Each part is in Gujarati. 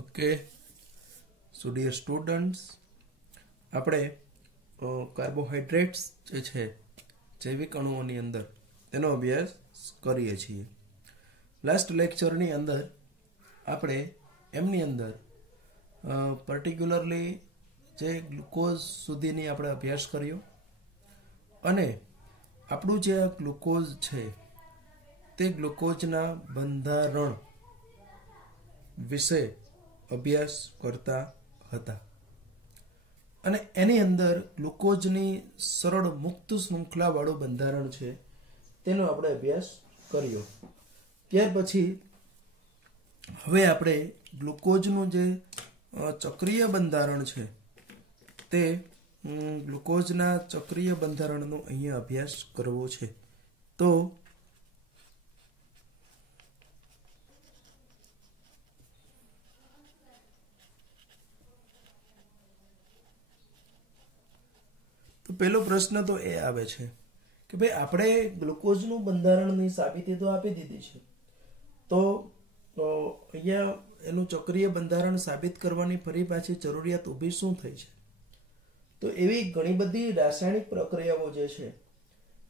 ओके सो डियर स्टूडेंट्स આપણે કાર્બોહાઈડ્રેટ્સ જે છે જૈવિક અણુઓની અંદર તેનો અભ્યાસ કરીએ છીએ. લાસ્ટ લેક્ચરની અંદર આપણે એમની અંદર પર્ટિક્યુલરલી જે ગ્લુકોઝ સુધીની આપણે અભ્યાસ કર્યો અને આપણું જે ગ્લુકોઝ છે તે ગ્લુકોઝના બંધારણ વિશે અભ્યાસ કરતા હતા અને એની અંદર ગ્લુકોઝની સરળ મુક્ત શૃંખલાવાળું બંધારણ છે તેનો આપણે અભ્યાસ કર્યો. ત્યાર પછી હવે આપણે ગ્લુકોઝનું જે ચક્રીય બંધારણ છે તે ગ્લુકોઝના ચક્રીય બંધારણનો અહીંયા અભ્યાસ કરવો છે. તો પહેલો પ્રશ્ન તો એ આવે છે કે ભાઈ આપણે ગ્લુકોઝનું બંધારણની સાબિતી તો આપી દીધી છે, તો અહીંયા એનું ચક્રીય બંધારણ સાબિત કરવાની ફરી પાછી જરૂરિયાત ઊભી શું થઈ છે? તો એવી ઘણી બધી રાસાયણિક પ્રક્રિયાઓ જે છે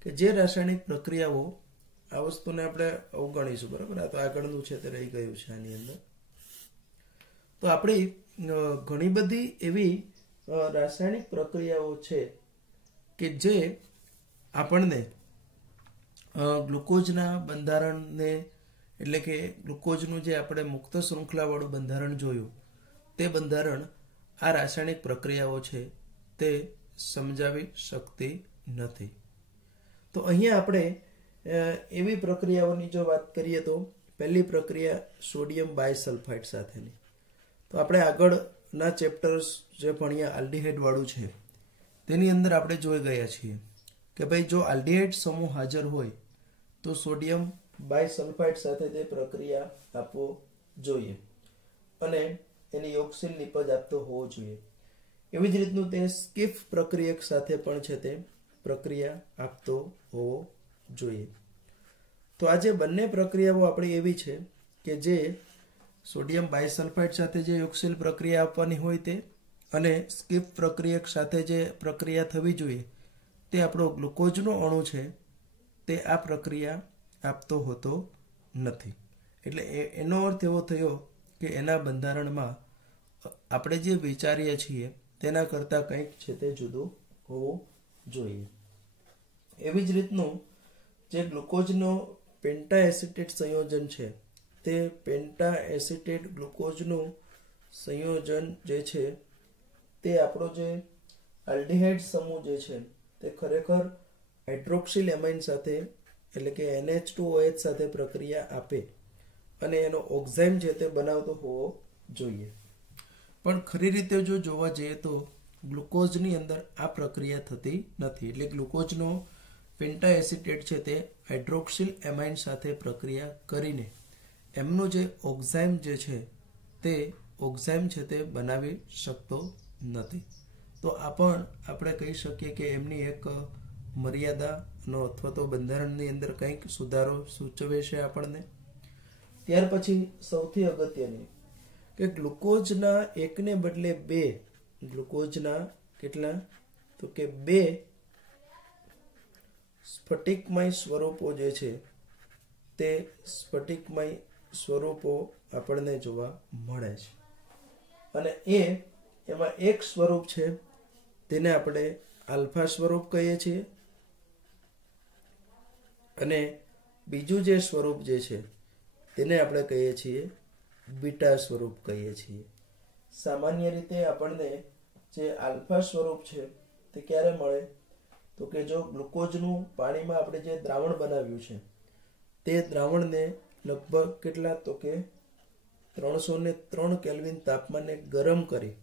કે જે રાસાયણિક પ્રક્રિયાઓ આ વસ્તુને આપણે અવગણીશું, બરાબર? આ તો આગળનું છે તે રહી ગયું છે આની અંદર. તો આપણી ઘણી બધી એવી રાસાયણિક પ્રક્રિયાઓ છે કે જે આપણને ગ્લુકોઝના બંધારણને એટલે કે ગ્લુકોઝનું જે આપણે મુક્ત શૃંખલાવાળું બંધારણ જોયું તે બંધારણ આ રાસાયણિક પ્રક્રિયાઓ છે તે સમજાવી શકતી નથી. તો અહીંયા આપણે એવી પ્રક્રિયાઓની જો વાત કરીએ તો પહેલી પ્રક્રિયા સોડિયમ બાયસલ્ફાઇડ સાથેની. તો આપણે આગળના ચેપ્ટર્સ જે ભણ્યા આલ્ડીહાઇડ વાળું છે તેની અંદર આપણે જોઈ ગયા છીએ કે ભાઈ જો આલ્ડીહાઇડ સમૂહ હાજર હોય તો સોડિયમ બાયસલ્ફાઇડ સાથે તે પ્રક્રિયા આપવો જોઈએ અને એની યોગશીલ નિપજ આપતો હોવો જોઈએ. એવી જ રીતનું તે સ્કિફ પ્રક્રિયક સાથે પણ છે તે પ્રક્રિયા આપતો હોવો જોઈએ. તો આ જે બંને પ્રક્રિયાઓ આપણી એવી છે કે જે સોડિયમ બાયસલ્ફાઇડ સાથે જે યોગશીલ પ્રક્રિયા આપવાની હોય તે અને સ્કિપ પ્રક્રિયક સાથે જે પ્રક્રિયા થવી જોઈએ તે આપણો ગ્લુકોઝનો અણુ છે તે આ પ્રક્રિયા આપતો હોતો નથી. એટલે એનો અર્થ એવો થયો કે એના બંધારણમાં આપણે જે વિચારીએ છીએ તેના કરતાં કંઈક છે તે જુદું હોવું જોઈએ. એવી જ રીતનું જે ગ્લુકોઝનો પેન્ટા એસિટેટ સંયોજન છે તે પેન્ટા એસિટેટ ગ્લુકોઝનું સંયોજન જે છે તે આપણો જે આલ્ડીહાઇડ સમૂહ જે છે તે ખરેખર હાઇડ્રોક્સિલ એમાઇન સાથે એટલે કે NH2OH સાથે પ્રક્રિયા આપે અને એનો ઓક્ઝાઇમ છે તે બનાવતો હોવો જોઈએ. પણ ખરી રીતે જો જોવા જઈએ તો ગ્લુકોઝની અંદર આ પ્રક્રિયા થતી નથી. એટલે ગ્લુકોઝનો પેન્ટા એસિટેટ છે તે હાઇડ્રોક્સિલ એમાઇન સાથે પ્રક્રિયા કરીને એમનો જે ઓક્ઝાઇમ જે છે તે ઓક્ઝાઇમ છે તે બનાવી શકતો નથી. તો આ પણ આપણે કહી શકીએ કે એમની એક મર્યાદાનો અથવા તો બંધારણની અંદર કંઈક સુધારો સૂચવે છે આપણને. ત્યાર પછી સૌથી અગત્યની કે ગ્લુકોઝના એકને બદલે બે ગ્લુકોઝના કેટલા તો કે બે સ્ફટિકમય સ્વરૂપો જે છે તે સ્ફટિકમય સ્વરૂપો આપણને જોવા મળે છે અને એમાં એક સ્વરૂપ છે તેને આપણે આલ્ફા સ્વરૂપ કહીએ છીએ અને બીજું જે સ્વરૂપ જે છે તેને આપણે કહીએ છીએ બીટા સ્વરૂપ કહીએ છીએ. સામાન્ય રીતે આપણને જે આલ્ફા સ્વરૂપ છે તે ક્યારે મળે તો કે જો ગ્લુકોઝનું પાણીમાં આપણે જે દ્રાવણ બનાવ્યું છે તે દ્રાવણને લગભગ કેટલા તો કે 303 કેલ્વિન તાપમાને ગરમ કરી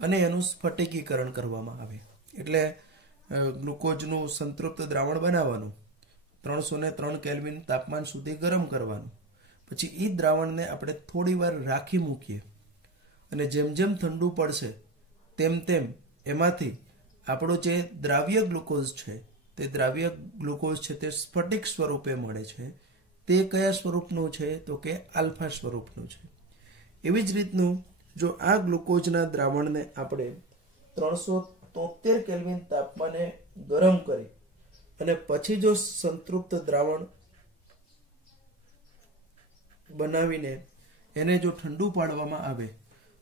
અને એનું સ્ફટિકીકરણ કરવામાં આવે. એટલે ગ્લુકોઝનું સંતૃપ્ત દ્રાવણ બનાવવાનું, 303 કેલ્વિન તાપમાન સુધી ગરમ કરવાનું, પછી એ દ્રાવણને આપણે થોડી વાર રાખી મૂકીએ અને જેમ જેમ ઠંડુ પડશે તેમ તેમ એમાંથી આપણો જે દ્રાવ્ય ગ્લુકોઝ છે તે દ્રાવ્ય ગ્લુકોઝ છે તે સ્ફટિક સ્વરૂપે મળે છે. તે કયા સ્વરૂપનું છે તો કે આલ્ફા સ્વરૂપનું છે. એવી જ રીતનું જો આ ગ્લુકોઝના દ્રાવણને આપણે 373 કેલ્વિન તાપમાને ગરમ કરી અને પછી જો સંતૃપ્ત દ્રાવણ બનાવીને એને જો ઠંડુ પાડવામાં આવે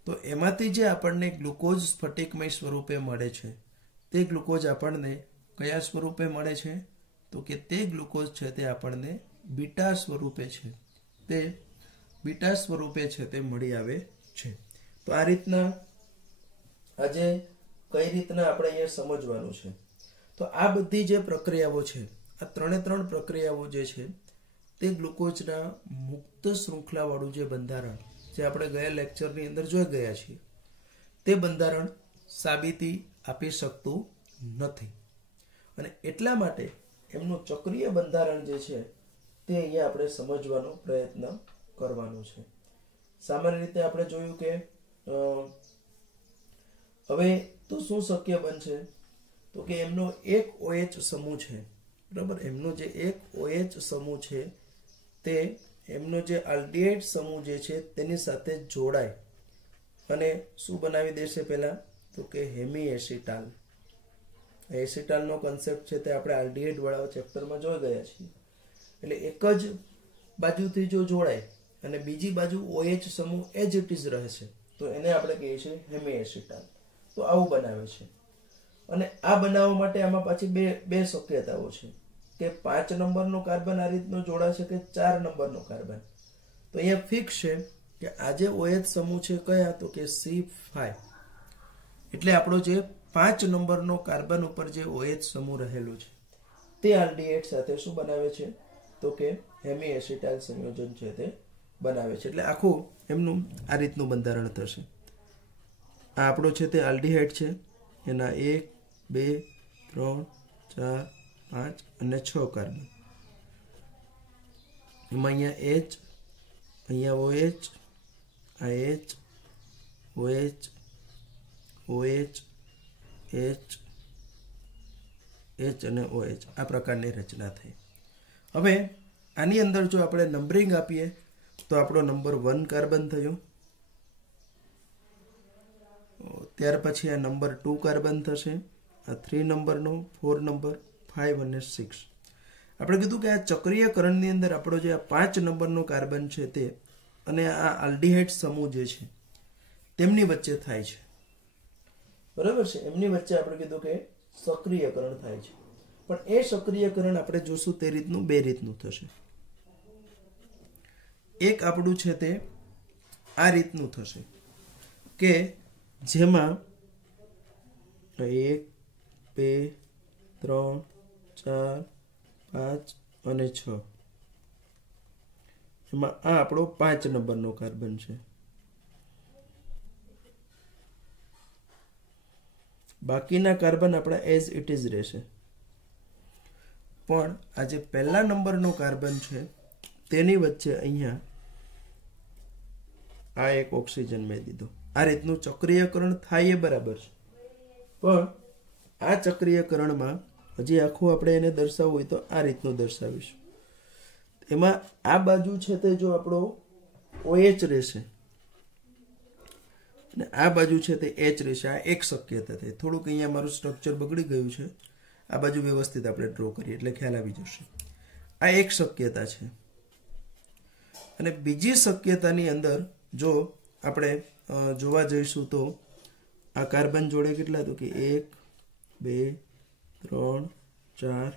તો એમાંથી જે આપણને ગ્લુકોઝ સ્ફટિકમય સ્વરૂપે મળે છે તે ગ્લુકોઝ આપણને કયા સ્વરૂપે મળે છે? તો કે તે ગ્લુકોઝ છે તે આપણને બીટા સ્વરૂપે છે, તે બીટા સ્વરૂપે છે તે મળી આવે છે. તો આ રીતના આજે કઈ રીતના આપણે અહીંયા સમજવાનું છે. તો આ બધી જે પ્રક્રિયાઓ છે, આ ત્રણ પ્રક્રિયાઓ જે છે તે ગ્લુકોઝના મુક્ત શૃંખલાવાળું જે બંધારણ જે આપણે ગયા લેક્ચરની અંદર જોઈ ગયા છીએ તે બંધારણ સાબિતી આપી શકતું નથી, અને એટલા માટે એમનું ચક્રીય બંધારણ જે છે તે અહીંયા આપણે સમજવાનો પ્રયત્ન કરવાનો છે. સામાન્ય રીતે આપણે જોયું કે હવે તો શું શક્ય બનશે? તો કે એમનો એક OH સમૂહ છે, બરાબર, એમનો જે એક OH સમૂહ છે તે એમનો જે આલ્ડિહાઇડ સમૂહ જે છે તેની સાથે જોડાય અને શું બનાવી દેશે? પહેલા તો કે હેમી એસિટાલ. એસિટાલનો કન્સેપ્ટ છે તે આપણે આલ્ડિહાઇડ વાળા ચેપ્ટરમાં જોઈ ગયા છીએ. એટલે એક જ બાજુથી જો જોડાય અને બીજી બાજુ OH સમૂહ એજ ઇટ ઇઝ રહેશે તો એને આપણે કહીએ છીએ હેમી એસિટાલ. તો આવું બનાવે છે, અને આ બનાવવા માટે આમાં પાછી બે શક્યતાઓ છે કે 5 નંબરનો કાર્બન આ રીતનો જોડાશે કે 4 નંબરનો કાર્બન. તો અહીંયા ફિક્સ છે કે આ જે OH સમૂહ છે કયા? તો કે C5. એટલે આપણો જે 5 નંબરનો કાર્બન ઉપર જે OH સમૂહ રહેલો છે તે આલ્ડિહાઇડ સાથે શું બનાવે છે? તો કે હેમી એસિટાઇલ સંયોજન છે તે બનાવે છે. એટલે આખું એમનું આ રીતનું બંધારણ થશે. આ આપણો છે તે આલ્ડિહાઇડ છે, એના 1 2 3 4 5 અને 6 કાર્બન. એમાં અહીંયા H, અહીંયા OH, આ H, OH, OH, H, H અને OH આ પ્રકારની રચના થઈ. હવે આની અંદર જો આપણે નંબરિંગ આપીએ તો આપણો નંબર 1 કાર્બન થયો, ત્યાર પછી આ નંબર 2 કાર્બન થશે, આ 3 નંબરનો, 4 નંબર, 5 અને 6. આપણે કીધું કે આ ચક્રીયકરણની અંદર આપણો જે આ 5 નંબરનો કાર્બન છે તે અને આ આલ્ડિહાઇડ સમૂહ જે છે તેમની વચ્ચે થાય છે, બરાબર છે. એમની વચ્ચે આપણે કીધું કે સક્રિયકરણ થાય છે, પણ એ સક્રિયકરણ આપણે જોશું તે રીતનું 2 રીતનું થશે. એક આપણું છે તે આ રીતનું થશે કે જેમાં 1 2 3 4 5 અને 6 એમાં આ આપણો 5 નંબરનો કાર્બન છે. બાકીના કાર્બન આપણા એઝ ઇટ ઇઝ રહેશે, પણ આ જે પહેલા નંબરનો કાર્બન છે તેની વચ્ચે અહીંયા આ એક ઓક્સિજન મેં દીધો. આ રીતનું ચક્રીયકરણ થાય એ બરાબર છે, પણ આ ચક્રીયકરણમાં હજી આખું આપણે એને દર્શાવવું હોય તો આ રીતનું દર્શાવીશું. એમાં આ બાજુ છે તે જો આપણો OH રહેશે અને આ બાજુ છે તે H રહેશે. આ એક શક્યતા થઈ. થોડુંક અહીંયા મારું સ્ટ્રક્ચર બગડી ગયું છે, આ બાજુ વ્યવસ્થિત આપણે ડ્રો કરીએ એટલે ખ્યાલ આવી જશે. આ એક શક્યતા છે, અને બીજી શક્યતાની અંદર જો આપણે જોવા જઈશું તો આ કાર્બન જોડે કેટલા? તો કે 1 2 3 4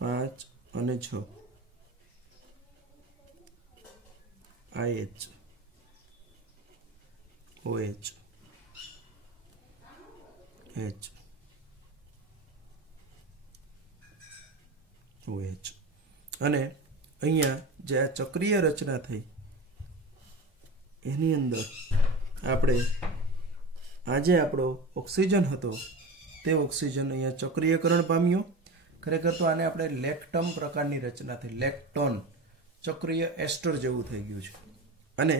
5 અને 6. આ H, OH, H, OH. અને અહીંયા જે આ ચક્રીય રચના થઈ એની અંદર આપણે આ જે આપણો ઓક્સિજન હતો તે ઓક્સિજન અહીંયા ચક્રીયકરણ પામ્યો. ખરેખર તો આને આપણે લેક્ટમ પ્રકારની રચના થઈ, લેક્ટોન, ચક્રીય એસ્ટર જેવું થઈ ગયું છે. અને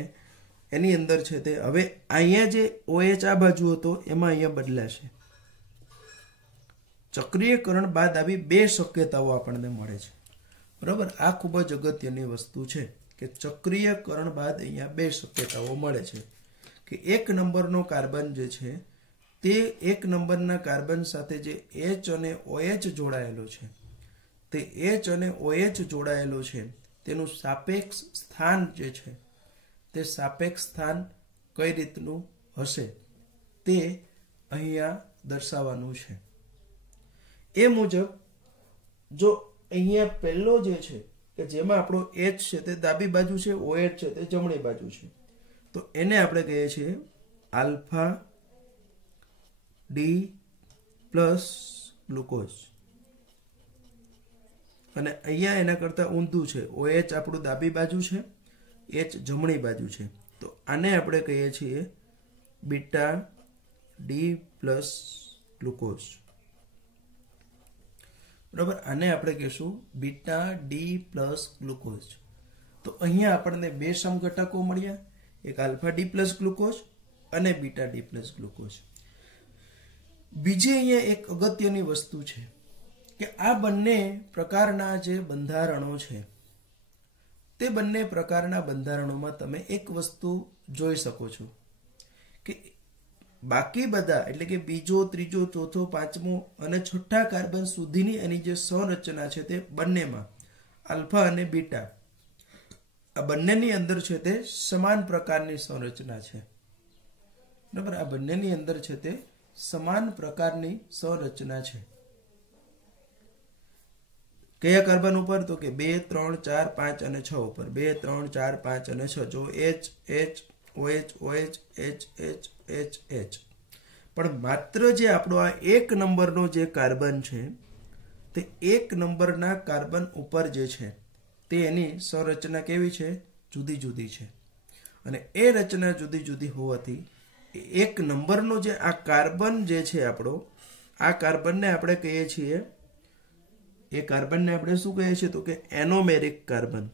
એની અંદર છે તે હવે અહીંયા જે OH આ બાજુ હતો એમાં અહીંયા બદલાશે. ચક્રીયકરણ બાદ આવી 2 શક્યતાઓ આપણને મળે છે, બરાબર. આ ખૂબ જ અગત્યની વસ્તુ છે કે ચક્રીયકરણ બાદ અહીંયા 2 શક્યતાઓ મળે છે કે 1 નંબરનો કાર્બન જે છે તે 1 નંબરના કાર્બન સાથે જે H અને OH જોડાયેલો છે, તે H અને OH જોડાયેલો છે તેનું સાપેક્ષ સ્થાન જે છે તે સાપેક્ષ સ્થાન કઈ રીતનું હશે તે અહીંયા દર્શાવવાનું છે. એ મુજબ જો અહીંયા પહેલો જે છે કે જેમાં આપણો H છે તે ડાબી બાજુ છે, OH છે તે જમણી બાજુ છે, તો એને આપણે કહીએ છીએ આલ્ફા ડી પ્લસ ગ્લુકોઝ. અને અહીંયા એના કરતાં ઊંધું છે, OH આપણું ડાબી બાજુ છે, H જમણી બાજુ છે, તો આને આપણે કહીએ છીએ બીટા ડી પ્લસ ગ્લુકોઝ. બરાબર, આને આપણે કહીશું બીટા ડી પ્લસ ગ્લુકોઝ. તો અહીંયા આપણને બે સમઘટકો મળ્યા, એક આલ્ફા ડી પ્લસ ગ્લુકોઝ અને બીટા ડી પ્લસ ગ્લુકોઝ. બીજી અહીંયા એક અગત્યની વસ્તુ છે કે આ બંને પ્રકારના જે બંધારણો છે તે બંને પ્રકારના બંધારણોમાં તમે એક વસ્તુ જોઈ શકો છો કે બાકી બધા એટલે કે બીજો, ત્રીજો, ચોથો, પાંચમો અને છઠ્ઠા કાર્બન સુધીની એની જે સંરચના છે તે બંનેમાં આલ્ફા અને બીટા આ બંનેની અંદર છે તે સમાન પ્રકારની સંરચના છે. બરાબર, આ બંનેની અંદર છે તે સમાન પ્રકારની સંરચના છે. કયા કાર્બન ઉપર? તો કે 2, 3, 4, 5 અને 6 ઉપર. 2, 3, 4, 5 અને 6. જો H, OH, OH, H. પણ માત્ર જે આપણો આ 1 નંબરનો જે કાર્બન છે તે 1 નંબરના કાર્બન ઉપર જે છે તે એની સંરચના કેવી છે? જુદી જુદી છે. અને એ રચના જુદી જુદી હોવાથી 1 નંબરનો જે આ કાર્બન જે છે આપણો, આ કાર્બનને આપણે કહીએ છીએ, એ કાર્બનને આપણે શું કહીએ છીએ? તો કે એનોમેરિક કાર્બન.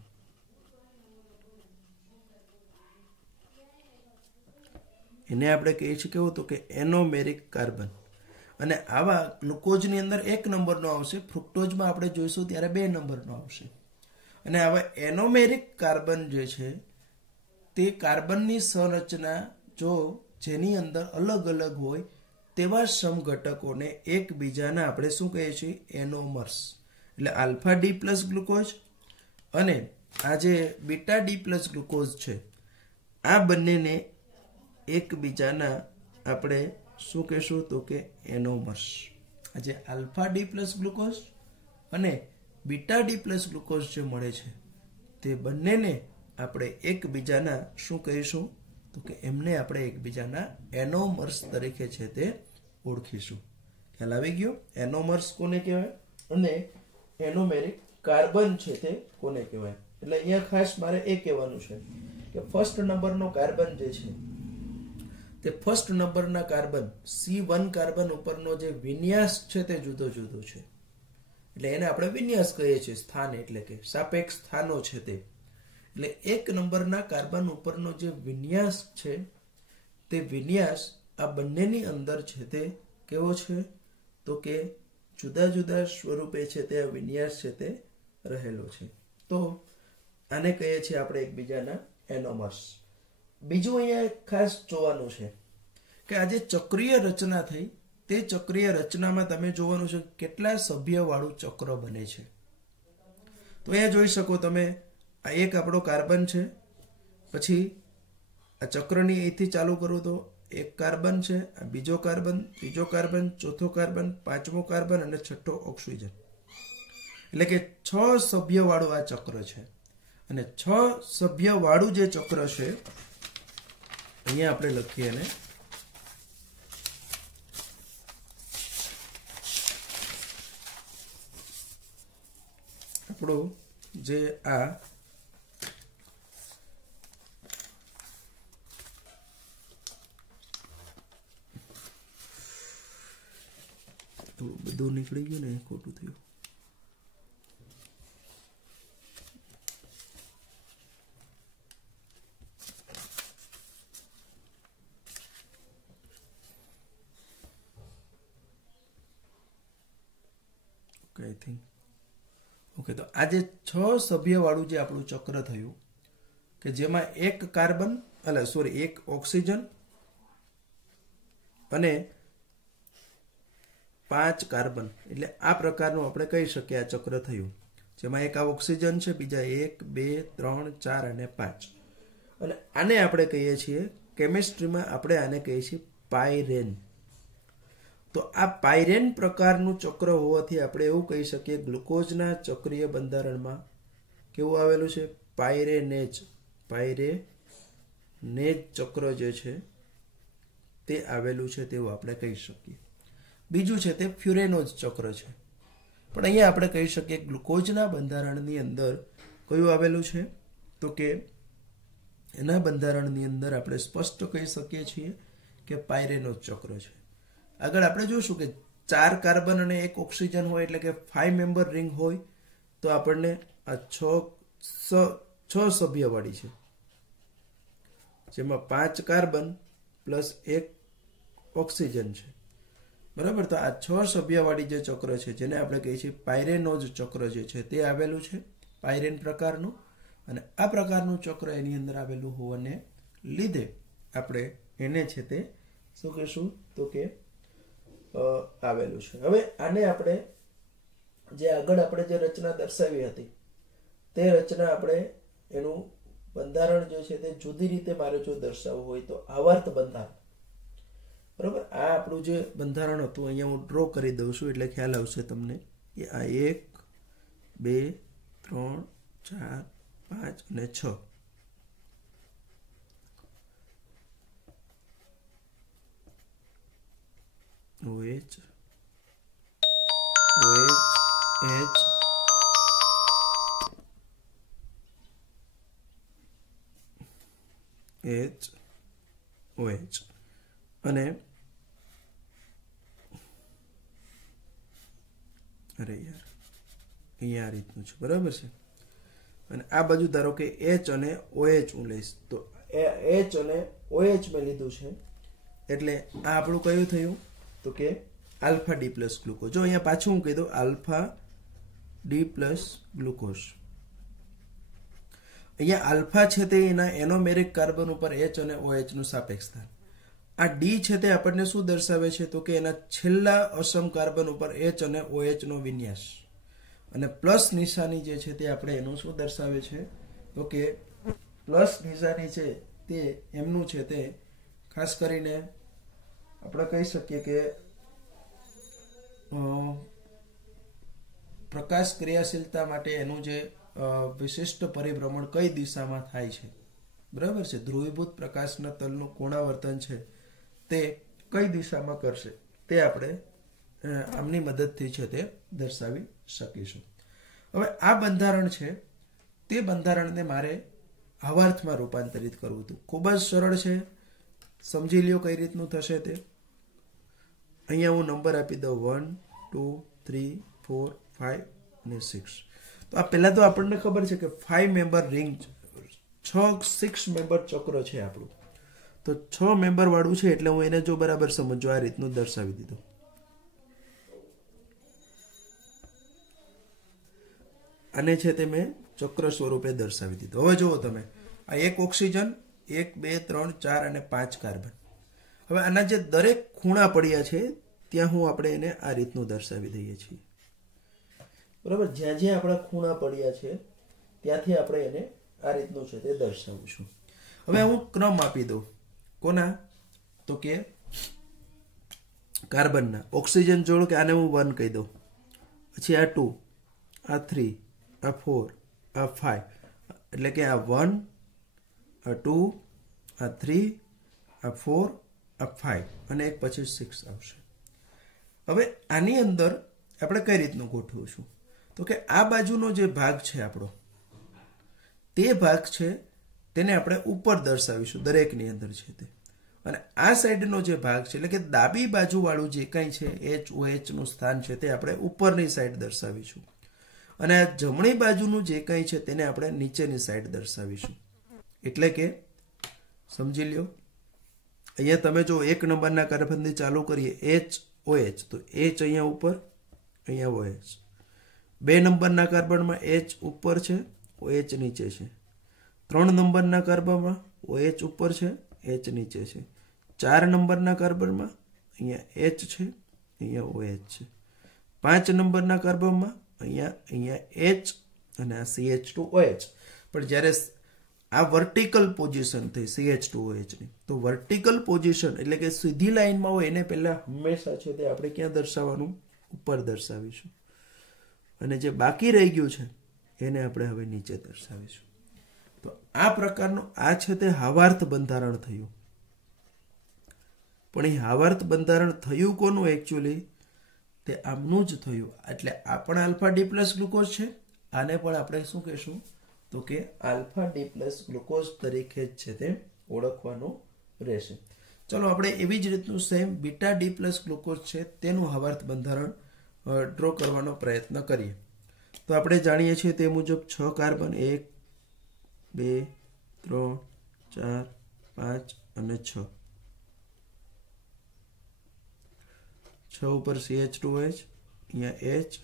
એને આપણે કહીએ છીએ કેવું? તો કે એનોમેરિક કાર્બન. અને આવા ગ્લુકોઝની અંદર 1 નંબરનો આવશે, ફ્રુક્ટોઝમાં આપણે જોઈશું ત્યારે 2 નંબરનો આવશે. અને આવા એનોમેરિક કાર્બન જે છે તે કાર્બનની સંરચના જો જેની અંદર અલગ અલગ હોય તેવા સમઘટકોને એકબીજાના આપણે શું કહીએ છીએ? એનોમર્સ. એટલે આલ્ફા ડી પ્લસ ગ્લુકોઝ અને આ જે બીટા ડી પ્લસ ગ્લુકોઝ છે આ બંનેને એકબીજાના આપણે શું કહેશું? તો કે એનોમર્સ. આ જે આલ્ફા ડી પ્લસ ગ્લુકોઝ અને બીટા ડી પ્લસ ગ્લુકોઝ જે મળે છે તે બંનેને આપણે એકબીજાના શું કહીશું? તો કે એમને આપણે એકબીજાના એનોમર્સ તરીકે છે તે ઓળખીશું. ખ્યાલ આવી ગયો? એનોમર્સ કોને કહેવાય અને એનોમેરિક કાર્બન છે તે કોને કહેવાય? એટલે અહીંયા ખાસ મારે એ કહેવાનું છે કે ફર્સ્ટ નંબરનો કાર્બન જે છે તે ફર્સ્ટ નંબરના કાર્બન C1 કાર્બન ઉપરનો જે વિન્યાસ છે તે જુદો જુદો છે. એટલે એને આપણે વિન્યાસ કહીએ છીએ, સ્થાન એટલે કે સાપેક્ષ સ્થાનો છે તે. એટલે 1 નંબરના કાર્બન ઉપરનો જે વિન્યાસ છે તે વિન્યાસ આ બંનેની અંદર છે તે કેવો છે? તો કે જુદા જુદા સ્વરૂપે છે તે વિન્યાસ છે તે રહેલો છે. તો આને કહીએ છીએ આપણે એકબીજાના એનોમર્સ. બીજું અહીંયા ખાસ જોવાનું છે કે આ જે ચક્રીય રચના થઈ તે ચક્રીય રચનામાં તમે જોવાનું છે કેટલા સભ્યવાળું ચક્ર બને છે. તો અહીંયા જોઈ શકો તમે, આ એક આપણો કાર્બન છે, પછી આ ચક્રની અહીંથી ચાલુ કરું તો એક કાર્બન છે, આ બીજો કાર્બન, ત્રીજો કાર્બન, ચોથો કાર્બન, પાંચમો કાર્બન અને છઠ્ઠો ઓક્સિજન. એટલે કે 6 સભ્યવાળું આ ચક્ર છે. અને 6 સભ્યવાળું જે ચક્ર છે અહીંયા આપણે લખીએ ને આપણું જે આ બધું નીકળી ગયું ને, ખોટું થયું. I think okay. તો આજે 6 સભ્યવાળું જે આપણું ચક્ર થયું કે જેમાં એક કાર્બન એક ઓક્સિજન, અને 5 કાર્બન, એટલે આ પ્રકારનું આપણે કહી શકીએ આ ચક્ર થયું, જેમાં એક આ ઓક્સિજન છે, બીજા 1 2 3 4 અને 5. અને આને આપણે કહીએ છીએ કેમિસ્ટ્રીમાં, આપણે આને કહીએ છીએ પાયરેન. તો આ પાયરેન પ્રકારનું ચક્ર હોવાથી આપણે એવું કહી શકીએ ગ્લુકોઝના ચક્રીય બંધારણમાં કેવું આવેલું છે? પાયરેનેજ. પાયરેનેજ ચક્ર જે છે તે આવેલું છે તેવું આપણે કહી શકીએ. બીજું છે તે ફ્યુરેનોઝ ચક્ર છે. પણ અહીંયા આપણે કહી શકીએ ગ્લુકોઝના બંધારણની અંદર કયું આવેલું છે? તો કે એના બંધારણની અંદર આપણે સ્પષ્ટ કહી શકીએ છીએ કે પાયરેનોઝ ચક્ર છે. આગળ આપણે જોશું કે 4 કાર્બન અને 1 ઓક્સિજન હોય એટલે કે 5 મેમ્બર રિંગ હોય તો આપણને આ 6 સભ્યવાળી છે, જેમાં 5 કાર્બન પ્લસ 1 ઓક્સિજન છે. બરાબર. તો આ 6 સભ્યવાળી જે ચક્ર છે જેને આપણે કહીએ છીએ પાયરેનોઝ ચક્ર જે છે તે આવેલું છે પાયરેન પ્રકારનું. અને આ પ્રકારનું ચક્ર એની અંદર આવેલું હોવાને લીધે આપણે એને છે તે શું કહીશું? તો કે આવેલું છે. હવે આને આપણે જે આગળ આપણે જે રચના દર્શાવી હતી તે રચના આપણે એનું બંધારણ જે છે તે જુદી રીતે મારે જો દર્શાવવું હોય તો આવર્ત બંધારણ. બરાબર. આ આપણું જે બંધારણ હતું અહીંયા હું ડ્રો કરી દઉં છું એટલે ખ્યાલ આવશે તમને કે આ 1 2 3 4 5 અને 6. OH H OH અને અરે યાર અહીંયા આ રીતનું છે. બરાબર છે. અને આ બાજુ ધારો કે H અને OH હું લઈશ તો H અને OH મેં લીધું છે એટલે આ આપણું કયું થયું? તો કે આલ્ફા ડી પ્લસ ગ્લુકોઝ. જો અહીંયા પાછું હું કહી દઉં આલ્ફા ડી પ્લસ ગ્લુકોઝ. અહીંયા આલ્ફા છે તે એના એનોમેરિક કાર્બન ઉપર H અને OH નું સાપેક્ષ સ્થાન. આ ડી છે તે આપણને શું દર્શાવે છે? તો કે એના છેલ્લા અસમ કાર્બન ઉપર H અને OH નો વિન્યાસ. અને પ્લસ નિશાની જે છે તે આપણે એનું શું દર્શાવે છે? તો કે પ્લસ નિશાની છે તે એમનું છે તે ખાસ કરીને આપણે કહી શકીએ કે પ્રકાશ ક્રિયાશીલતા માટે એનું જે વિશિષ્ટ પરિભ્રમણ કઈ દિશામાં થાય છે. બરાબર છે. ધ્રુવીભૂત પ્રકાશના તલનું કોણાવર્તન છે તે કઈ દિશામાં કરશે તે આપણે આમની મદદથી છે તે દર્શાવી શકીશું. હવે આ બંધારણ છે તે બંધારણને મારે આવાર્થમાં રૂપાંતરિત કરવું હતું. ખૂબ જ સરળ છે, સમજી લ્યો કઈ રીતનું થશે તે. અહીંયા હું નંબર આપી દઉં 1 2 3 4 5 અને 6. તો આ પહેલા તો આપણને ખબર છે કે 5 મેમ્બર રિંગ 6 મેમ્બર ચક્ર છે આપણું. તો 6 મેમ્બર વાળું છે એટલે હું એને જો બરાબર સમજો આ રીતનું દર્શાવી દીધું. આને છે તે મેં ચક્ર સ્વરૂપે દર્શાવી દીધું. હવે જુઓ તમે આ 1 ઓક્સિજન 1 2 3 4 અને 5 કાર્બન. હવે આના જે દરેક ખૂણા પડ્યા છે ત્યાં હું આપણે એને આ રીતનું દર્શાવી દઈએ છીએ. બરાબર. જ્યાં જ્યાં આપણા ખૂણા પડ્યા છે ત્યાંથી આપણે એને આ રીતનું છે તે દર્શાવીશું. હવે હું ક્રમ આપી દઉં. કોના? તો કે કાર્બનના. ઓક્સિજન જોડો કે આને હું 1 કહી દઉં, પછી આ 2, આ 3, આ 4, આ 5, એટલે કે આ 1, આ 2, આ 3, આ 4, આ 5 અને એક પછી 6 આવશે. હવે આની અંદર આપણે કઈ રીતનું ગોઠવીશું? તો કે આ બાજુનો જે ભાગ છે આપણો તે ભાગ છે તેને આપણે ઉપર દર્શાવીશું દરેકની અંદર છે તે. અને આ સાઈડનો જે ભાગ છે એટલે કે ડાબી બાજુ વાળું જે કંઈ છે HOH નું સ્થાન છે તે આપણે ઉપરની સાઈડ દર્શાવીશું. અને આ જમણી બાજુનું જે કંઈ છે તેને આપણે નીચેની સાઈડ દર્શાવીશું. એટલે કે સમજી લ્યો અહીંયા તમે જો 1 નંબરના કાર્બનથી ચાલુ કરીએ HOH તો H અહીંયા ઉપર, અહીંયા OH. 2 નંબરના કાર્બનમાં H ઉપર છે, OH નીચે છે. 3 નંબરના કાર્બનમાં OH ઉપર છે, H નીચે છે. 4 નંબરના કાર્બનમાં અહીંયા H છે, અહીંયા OH છે. 5 નંબરના કાર્બનમાં અહીંયા H અને આ CH2OH. પણ જ્યારે આ વર્ટિકલ પોઝિશન થઈ CH2OH ની, તો વર્ટિકલ પોઝિશન એટલે કે સીધી લાઈનમાં હોય એને પહેલા હંમેશા છે તે આપણે ક્યાં દર્શાવવાનું? ઉપર દર્શાવીશું. અને જે બાકી રહી ગયું છે એને આપણે હવે નીચે દર્શાવીશું. તો આ પ્રકારનું આ છે તે હાવાર્થ બંધારણ થયું. પણ એ હાવાર્થ બંધારણ થયું કોનું? એકચ્યુઅલી તે આમનું જ થયું. એટલે આ પણ આલ્ફા ડી પ્લસ ગ્લુકોઝ છે, આને પણ આપણે શું કહેશું? તો કે આલ્ફા ડી પ્લસ ગ્લુકોઝ તરીકે જ છે તે ઓળખવાનું રહેશે. ચલો આપણે એવી જ રીતનું same beta D plus glucose છે તેનું હાવાર્થ બંધારણ ડ્રો કરવાનો પ્રયત્ન કરીએ. તો આપણે જાણીએ છીએ તે મુજબ 6 કાર્બન 1 2 3 4 5 અને 6. 6 ઉપર CH2OH, અહીંયા H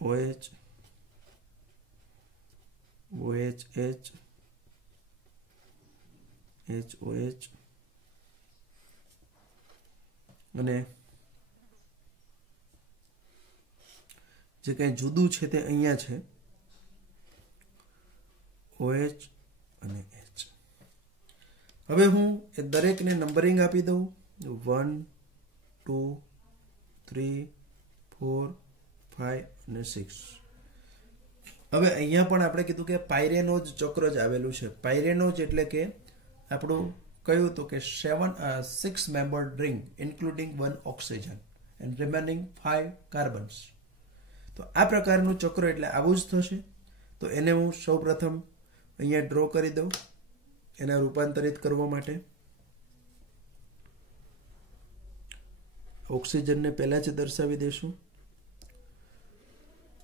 OH OH HOH અને જે કંઈ જુદું છે તે અહીંયા છે OH અને H. હવે હું એ દરેકને નંબરિંગ આપી દઉં. 1 2 3 4 5 અને 6. હવે અહીંયા પણ આપણે કીધું કે પાયરેનોજ ચક્ર જ આવેલું છે. પાયરેનોજ એટલે કે આપણું કયું હતું કે 6 membered ring including 1 oxygen and remaining 5 carbons. તો આ પ્રકારનું ચક્ર એટલે આવું જ થશે. તો એને હું સૌપ્રથમ અહીંયા ડ્રો કરી દઉં એને રૂપાંતરિત કરવા માટે. ઓક્સિજનને પહેલા જ દર્શાવી દઈશું.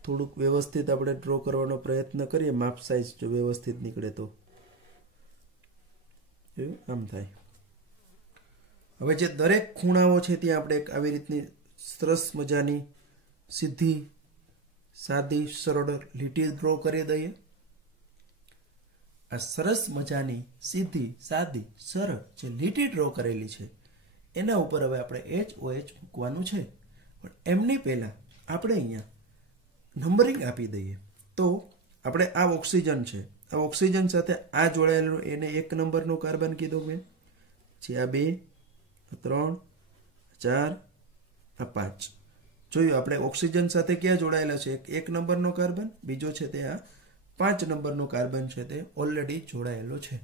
થોડુંક વ્યવસ્થિત આપણે ડ્રો કરવાનો પ્રયત્ન કરીએ. માપ સાઈઝ જો વ્યવસ્થિત નીકળે તો આમ થાય. હવે જે દરેક ખૂણાઓ છે ત્યાં આપણે એક આવી રીતની સરસ મજાની સીધી સાદી સરળ લીટી ડ્રો કરી દઈએ. આ સરસ મજાની સીધી સાદી સરળ જે લીટી ડ્રો કરેલી છે એના ઉપર હવે આપણે HOH મૂકવાનું છે. પણ એમની પહેલા આપણે અહીંયા નંબરિંગ આપી દઈએ. તો આપણે આ ઓક્સિજન છે, આ ઓક્સિજન સાથે આ જોડાયેલું એને 1 નંબરનો કાર્બન કીધો મેં. પછી આ 2 3 4 આ 5. જોયું આપણે ઓક્સિજન સાથે ક્યાં જોડાયેલા છે? 1 નંબરનો કાર્બન, બીજો છે તે આ 5 નંબરનો કાર્બન છે તે ઓલરેડી જોડાયેલો છે.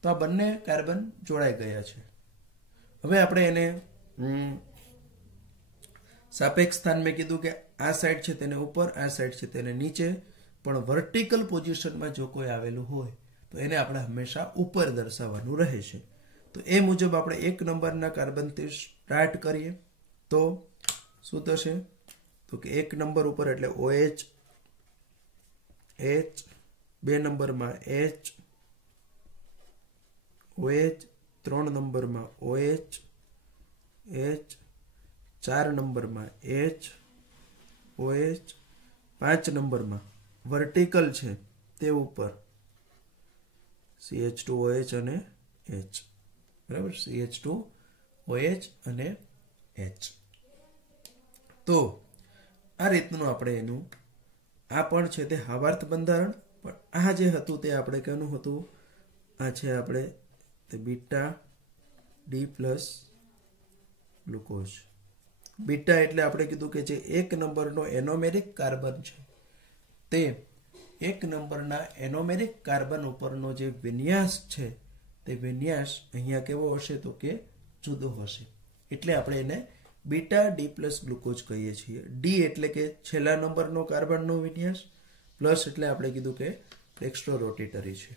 તો આ બંને કાર્બન જોડાઈ ગયા છે. હવે આપણે એને સાપેક્ષ સ્થાન મેં કીધું કે આ સાઈડ છે તેને ઉપર, આ સાઈડ છે તેને નીચે. પણ વર્ટિકલ પોઝિશનમાં જો કોઈ આવેલું હોય તો એને આપણે હંમેશા ઉપર દર્શાવવાનું રહે છે. તો એ મુજબ આપણે 1 નંબરના કાર્બનથી સ્ટાર્ટ કરીએ. તો શું થશે? તો કે 1 નંબર ઉપર એટલે OH H, 2 નંબરમાં H OH, 3 નંબરમાં OH H, 4 નંબરમાં H OH, 5 નંબરમાં વર્ટિકલ છે તે ઉપર CH2OH અને H. બરાબર, CH2OH અને H. તો આ રીતનું આપણે એનું આ પણ છે તે હાવાર્થ બંધારણ. પણ આ જે હતું તે આપણે કેનું હતું? આ છે આપણે તે beta D plus glucose. Beta એટલે આપણે કીધું કે જે 1 નંબરનો એનોમેરિક કાર્બન છે તે 1 નંબરના એનોમેરિક કાર્બન ઉપરનો જે વિન્યાસ છે તે વિન્યાસ અહીંયા કેવો હશે? તો કે જુદો હશે. એટલે આપણે એને બીટા ડી પ્લસ ગ્લુકોઝ કહીએ છીએ. ડી એટલે કે છેલ્લા નંબરનો કાર્બનનો વિન્યાસ, પ્લસ એટલે આપણે કીધું કે ડેક્સ્ટ્રો રોટેટરી છે.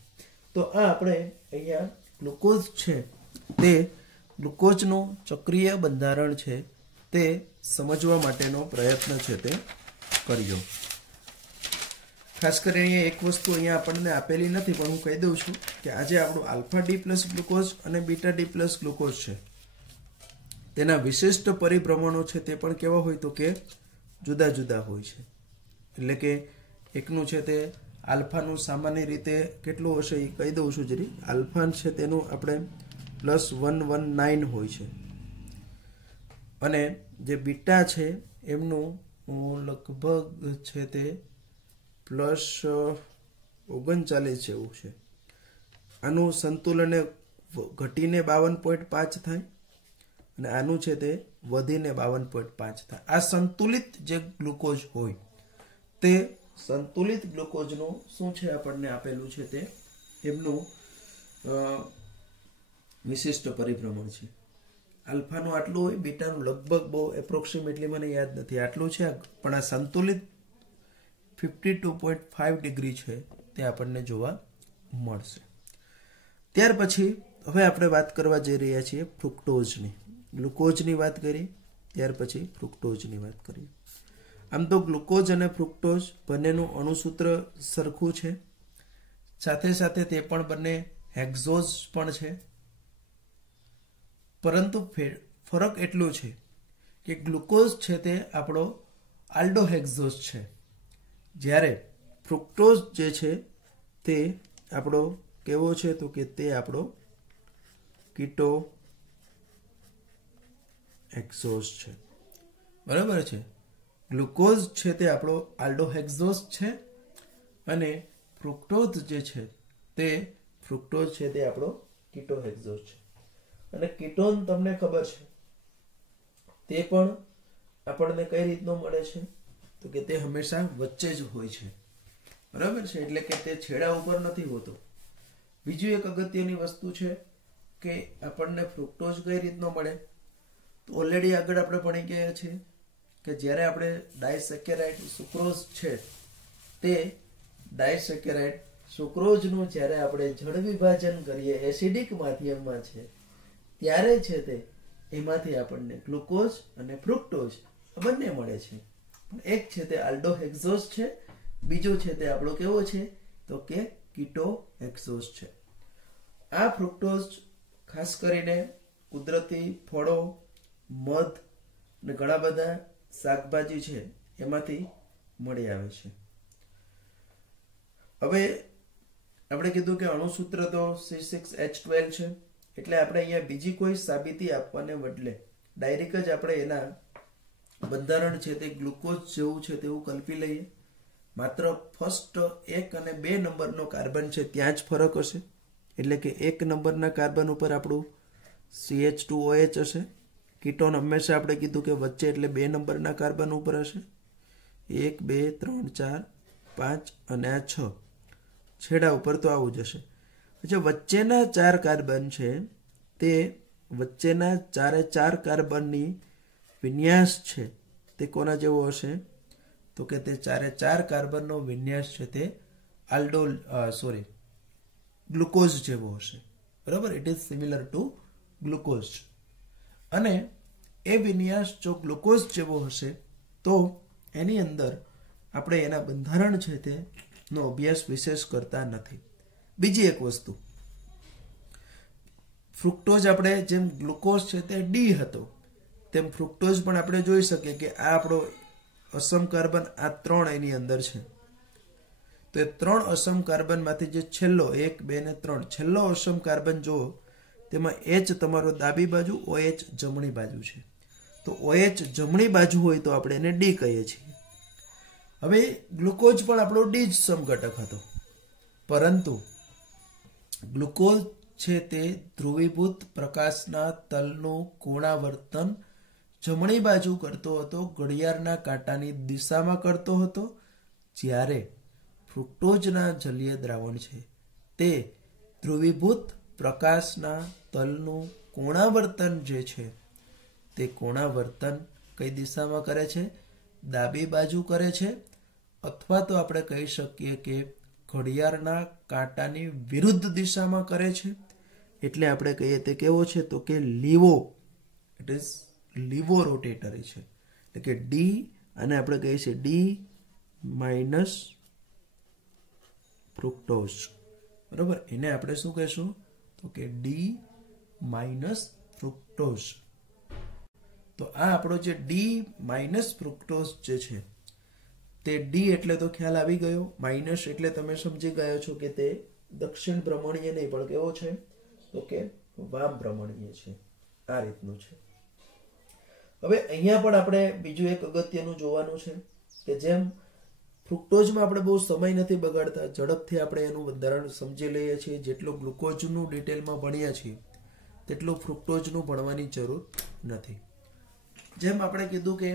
તો આ આપણે અહીંયા ગ્લુકોઝ છે તે ગ્લુકોઝનું ચક્રીય બંધારણ છે તે સમજવા માટેનો પ્રયત્ન છે તે કર્યો. ખાસ કરીને એક વસ્તુ અહીંયા આપણને આપેલી નથી પણ હું કહી દઉં છું કે આજે આપણું આલ્ફા ડી પ્લસ ગ્લુકોઝ અને બીટા ડી પ્લસ ગ્લુકોઝ છે તેના વિશિષ્ટ પરિભ્રમણો છે તે પણ કેવા હોય? તો કે જુદા જુદા હોય છે. એટલે કે એકનું છે તે આલ્ફાનું સામાન્ય રીતે કેટલું હશે એ કહી દઉં છું જરી. આલ્ફા છે તેનું આપણે +119 હોય છે અને જે બીટા છે એમનું લગભગ છે તે +39 જેવું છે. આનું સંતુલન ઘટીને 52.5 થાય અને આનું છે તે વધીને 52.5 થાય. આ સંતુલિત જે ગ્લુકોઝ હોય તે સંતુલિત ગ્લુકોઝનું શું છે આપણને આપેલું છે તે એમનું વિશિષ્ટ પરિભ્રમણ છે. આલ્ફાનું આટલું હોય, બીટાનું લગભગ બહુ એપ્રોક્સિમેટલી મને યાદ નથી આટલું છે, પણ આ સંતુલિત 52.5 ડિગ્રી છે તે આપણને જોવા મળશે. ત્યાર પછી હવે આપણે વાત કરવા જઈ રહ્યા છીએ ફ્રુક્ટોઝની. ગ્લુકોઝની વાત કરી, ત્યાર પછી ફ્રુક્ટોઝની વાત કરીએ. આમ તો ગ્લુકોઝ અને ફ્રુક્ટોઝ બંનેનું અણુસૂત્ર સરખું છે, સાથે સાથે તે પણ બંને હેક્ઝોઝ પણ છે, પરંતુ ફરક એટલું છે કે ગ્લુકોઝ છે તે આપણો આલ્ડોહેક્ઝોઝ છે, જ્યારે ફ્રુક્ટોઝ જે છે તે આપણો કેવો છે તો કે તે આપણો કીટો હેક્ઝોઝ છે. બરાબર છે. ગ્લુકોઝ છે તે આપણો આલ્ડોહેક્ઝોઝ છે અને ફ્રુક્ટોઝ જે છે તે આપણો કીટોહેક્ઝોઝ છે. અને કીટોન તમને ખબર છે તે પણ આપણને કઈ રીતનો મળે છે તો કે તે હંમેશા વચ્ચે જ હોય છે. બરાબર છે, એટલે કે તે છેડા ઉપર નથી હોતો. બીજું એક અગત્યની વસ્તુ છે કે આપણને ફ્રુક્ટોઝ કઈ રીતનો મળે તો ઓલરેડી આગળ આપણે ભણી ગયા છીએ કે જ્યારે આપણે ડાયસેકેરાઇડ સુક્રોઝ છે તે ડાયસેકેરાઇડ સુક્રોઝનું જ્યારે આપણે જળ વિભાજન કરીએ એસિડિક માધ્યમમાં છે ત્યારે છે તે એમાંથી આપણને ગ્લુકોઝ અને ફ્રુક્ટોઝ બંને મળે છે. પણ એક છે તે આલ્ડોહેક્ઝોઝ છે, બીજો છે તે આપણો કેવો છે તો કે કીટોહેક્ઝોઝ છે. આ ફ્રુક્ટોઝ ખાસ કરીને કુદરતી ફળો, મધ અને ઘણા બધા શાકભાજી છે એમાંથી મળી આવે છે. હવે આપણે કીધું કે અણુસૂત્ર તો C6H12 છે, એટલે આપણે અહીંયા બીજી કોઈ સાબિતી આપવાને બદલે ડાયરેક્ટ જ આપણે એના બંધારણ છે તે ગ્લુકોઝ જેવું છે તેવું કલ્પી લઈએ. માત્ર ફર્સ્ટ 1 અને 2 નંબરનો કાર્બન છે ત્યાં જ ફરક હશે, એટલે કે 1 નંબરના કાર્બન ઉપર આપણું CH2OH હશે. કીટોન હંમેશા આપણે કીધું કે વચ્ચે એટલે 2 નંબરના કાર્બન ઉપર હશે. 1 2 3 4 5 અને આ 6 છેડા ઉપર તો આવું જ હશે. જે વચ્ચેના 4 કાર્બન છે તે વચ્ચેના 4 કાર્બનની વિન્યાસ છે તે કોના જેવો હશે તો કે તે 4 કાર્બનનો વિન્યાસ છે તે ગ્લુકોઝ જેવો હશે. બરાબર, it is similar two glucose. અને એ વિન્યાસ જો ગ્લુકોઝ જેવો હશે તો એની અંદર આપણે એના બંધારણ છે તેનો અભ્યાસ વિશેષ કરતા નથી. બીજી એક વસ્તુ, ફ્રુક્ટોઝ આપણે જેમ ગ્લુકોઝ છે તે ડી હતો તેમ ફ્રુક્ટોઝ પણ આપણે જોઈ શકીએ કે આ આપણો અસમ કાર્બન આ 3 એની અંદર છે. તો એ 3 અસમ કાર્બનમાંથી જે છેલ્લો 1 2 ને 3 છેલ્લો અસમ કાર્બન જો તેમાં H તમારો ડાબી બાજુ, OH જમણી બાજુ છે. તો OH જમણી બાજુ હોય તો આપણે એને ડી કહીએ છીએ. હવે ગ્લુકોઝ પણ આપણો ડી જ સમઘટક હતો, પરંતુ ગ્લુકોઝ છે તે ધ્રુવીભૂત પ્રકાશના તલનું કોણાવર્તન જમણી બાજુ કરતો હતો, ઘડિયાળના કાંટાની દિશામાં કરતો હતો, જ્યારે ફ્રુક્ટોઝના જલીય દ્રાવણ છે તે ધ્રુવીભૂત પ્રકાશના તલનું કોણાવર્તન જે છે તે કોણાવર્તન કઈ દિશામાં કરે છે? ડાબી બાજુ કરે છે, અથવા તો આપણે કહી શકીએ કે ઘડિયાળના કાંટાની વિરુદ્ધ દિશામાં કરે છે. એટલે આપણે કહીએ તે કેવો છે તો કે લીવો, ઇટ ઇઝ લીવો રોટેટરી છે. એટલે કે ડી અને આપણે કહીએ છીએ ડી માઇનસ ફ્રુક્ટોઝ. બરાબર, એને આપણે શું કહેશું તો કે ડી માઇનસ ફ્રુક્ટોઝ. તો આ આપણો જે ડી માઇનસ ફ્રુક્ટોઝ જે છે તે ડી એટલે તો ખ્યાલ આવી ગયો, માઇનસ એટલે તમે સમજી ગયા છો કે તે દક્ષિણ ભ્રમણીય નહીં પણ કેવો છે તો કે વામભ્રમણીય છે। આ રીતનું છે। હવે અહીંયા પણ આપણે બીજું એક અગત્યનું જોવાનું છે કે જેમ ફ્રુક્ટોઝમાં આપણે બહુ સમય નથી બગાડતા, ઝડપથી આપણે એનું બંધારણ સમજી લઈએ છીએ। જેટલું ગ્લુકોઝનું ડિટેલમાં ભણ્યા છીએ તેટલું ફ્રુક્ટોઝનું ભણવાની જરૂર નથી। જેમ આપણે કીધું કે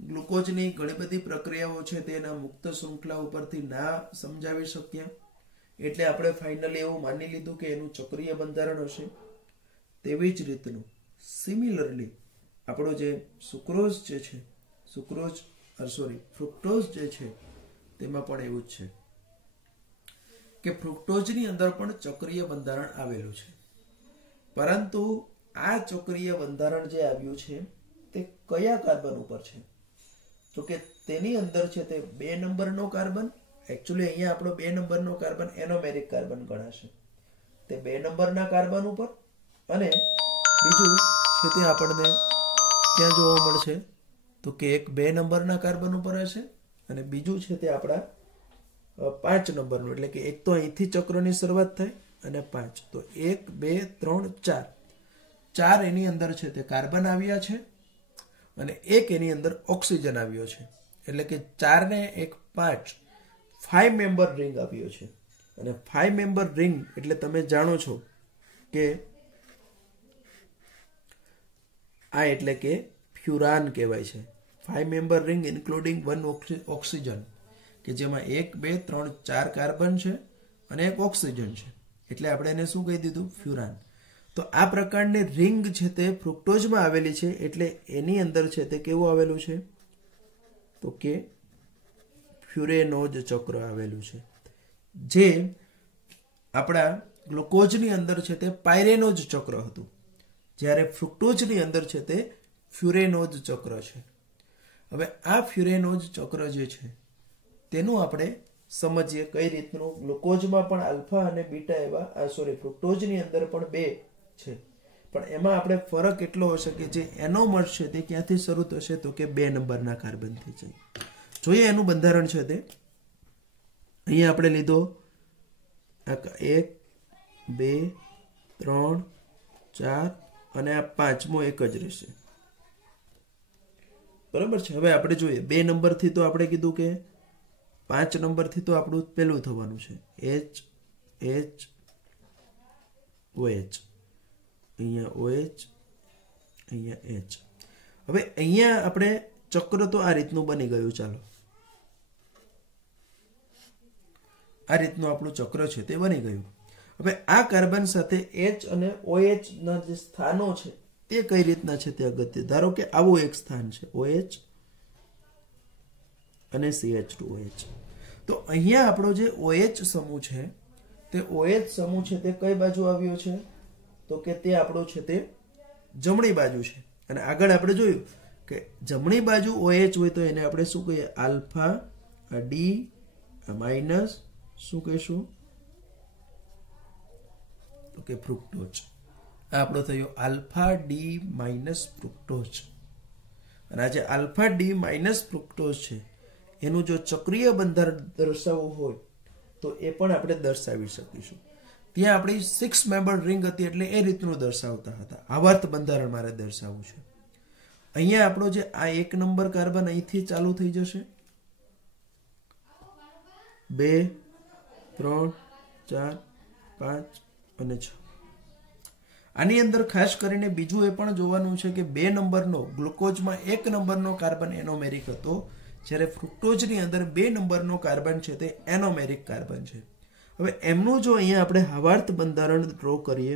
ગ્લુકોઝની ઘણી બધી પ્રક્રિયાઓ છે તેના મુક્ત શૃંખલા ઉપરથી ના સમજાવી શક્યા, એટલે આપણે ફાઇનલી એવું માની લીધું કે એનું ચક્રીય બંધારણ હશે। તેવી જ રીતનું સિમિલરલી આપણો જે સુક્રોઝ જે છે, ફ્રુક્ટોઝ જે છે તેમાં પણ એવું જ છે કે ફ્રુક્ટોઝની અંદર પણ ચક્રીય બંધારણ આવેલું છે, પરંતુ આ ચક્રીય બંધારણ જે આવ્યું છે તે કયા કાર્બન ઉપર છે? તો કે તેની અંદર છે તે 2 નંબરનો કાર્બન, એકચ્યુઅલી અહીંયા આપણો 2 નંબરનો કાર્બન એનોમેરિક કાર્બન ગણાશે, તે 2 નંબરના કાર્બન ઉપર, અને બીજું છે તે આપણને ક્યાં જોવા મળશે? તો કે એક 2 નંબરના કાર્બન ઉપર હશે અને બીજું છે તે આપણા 5 નંબરનું, એટલે કે એક તો અહીંથી ચક્રની શરૂઆત થાય અને 5, તો 1 2 3 4 4 એની અંદર છે તે કાર્બન આવ્યા છે અને એક એની અંદર ઓક્સિજન આવ્યો છે, એટલે કે 4 ને 1 5 મેમ્બર રિંગ આવ્યો છે। અને 5 મેમ્બર રિંગ એટલે તમે જાણો છો કે આ એટલે કે ફ્યુરાન કહેવાય છે। 5 મેમ્બર રિંગ ઇન્ક્લુડિંગ 1 ઓક્સિજન, કે જેમાં 1 2 3 4 કાર્બન છે અને એક ઓક્સિજન છે, એટલે આપણે એને શું કહી દીધું? ફ્યુરાન। તો આ પ્રકારની રિંગ છે તે ફ્રુક્ટોઝમાં આવેલી છે, એટલે એની અંદર છે તે કેવું આવેલું છે? તો કે ફ્યુરેનોઝ ચક્ર આવેલું છે, જે આપણા ગ્લુકોઝની અંદર છે તે પાયરેનોઝ ચક્ર હતું, જ્યારે ફ્રુક્ટોઝની અંદર છે તે ફ્યુરેનોઝ ચક્ર છે। હવે આ ફ્યુરેનોઝ ચક્ર જે છે તેનું આપણે સમજીએ કઈ રીતનું। ગ્લુકોઝમાં પણ આલ્ફા અને બીટા એવા ફ્રુક્ટોઝની અંદર પણ 2 છે, પણ એમાં આપણે ફરક એટલો હશે કે જે એનોમર છે તે ક્યાંથી શરૂ થશે? તો કે 2 નંબરના કાર્બનથી છે। જોઈએ એનું બંધારણ છે તે અહીંયા આપણે લીધો 1 2 3 4 અને આ 5મો એક જ રહેશે, બરાબર છે। હવે આપણે જોઈએ 2 નંબરથી તો આપણે કીધું કે 5 નંબરથી તો આપણું પેલું થવાનું છે H H OH, અહીંયા OH, અહીંયા H। હવે અહીંયા આપણે ચક્ર તો આ રીતનું બની ગયું, ચાલો આ રીતનું આપણું ચક્ર છે તે બની ગયું। હવે આ કાર્બન સાથે H અને OH ના જે સ્થાનો છે તે કઈ રીતના છે તે અગત્ય। ધારો કે આવું એક સ્થાન છે OH અને CH2OH, તો અહીંયા આપણો જે OH સમૂહ છે તે OH સમૂહ છે તે કઈ બાજુ આવ્યો છે? તો કે તે આપણો છે તે જમણી બાજુ છે, અને આગળ આપણે જોયું કે જમણી બાજુ OH હોય તો એને આપણે શું કહીએ? આલ્ફા ડી માઇનસ શું કહીશું? તો કે ફ્રુક્ટોઝ। આ આપણો થયો આલ્ફા ડી માઇનસ ફ્રુક્ટોઝ, અને આ જે આલ્ફા ડી માઇનસ ફ્રુક્ટોઝ છે એનું જો ચક્રીય બંધારણ દર્શાવવું હોય તો એ પણ આપણે દર્શાવી શકીશું। ત્યાં આપણી 6 મેમ્બર રિંગ હતી, એટલે એ રીતનું દર્શાવતા હતા। આવર્ત બંધારણ મારે દર્શાવવું છે। અહીંયા આપણો જે આ 1 નંબર કાર્બન અહીંથી ચાલુ થઈ જશે, 2 3 4 5 અને 6। આની અંદર ખાસ કરીને બીજું એ પણ જોવાનું છે કે 2 નંબરનો ગ્લુકોઝમાં 1 નંબરનો કાર્બન એનોમેરિક હતો, જ્યારે ફ્રુક્ટોઝની અંદર 2 નંબરનો કાર્બન છે તે એનોમેરિક કાર્બન છે। હવે એમનું જો અહીંયા આપણે હવાર્ત બંધારણ ડ્રો કરીએ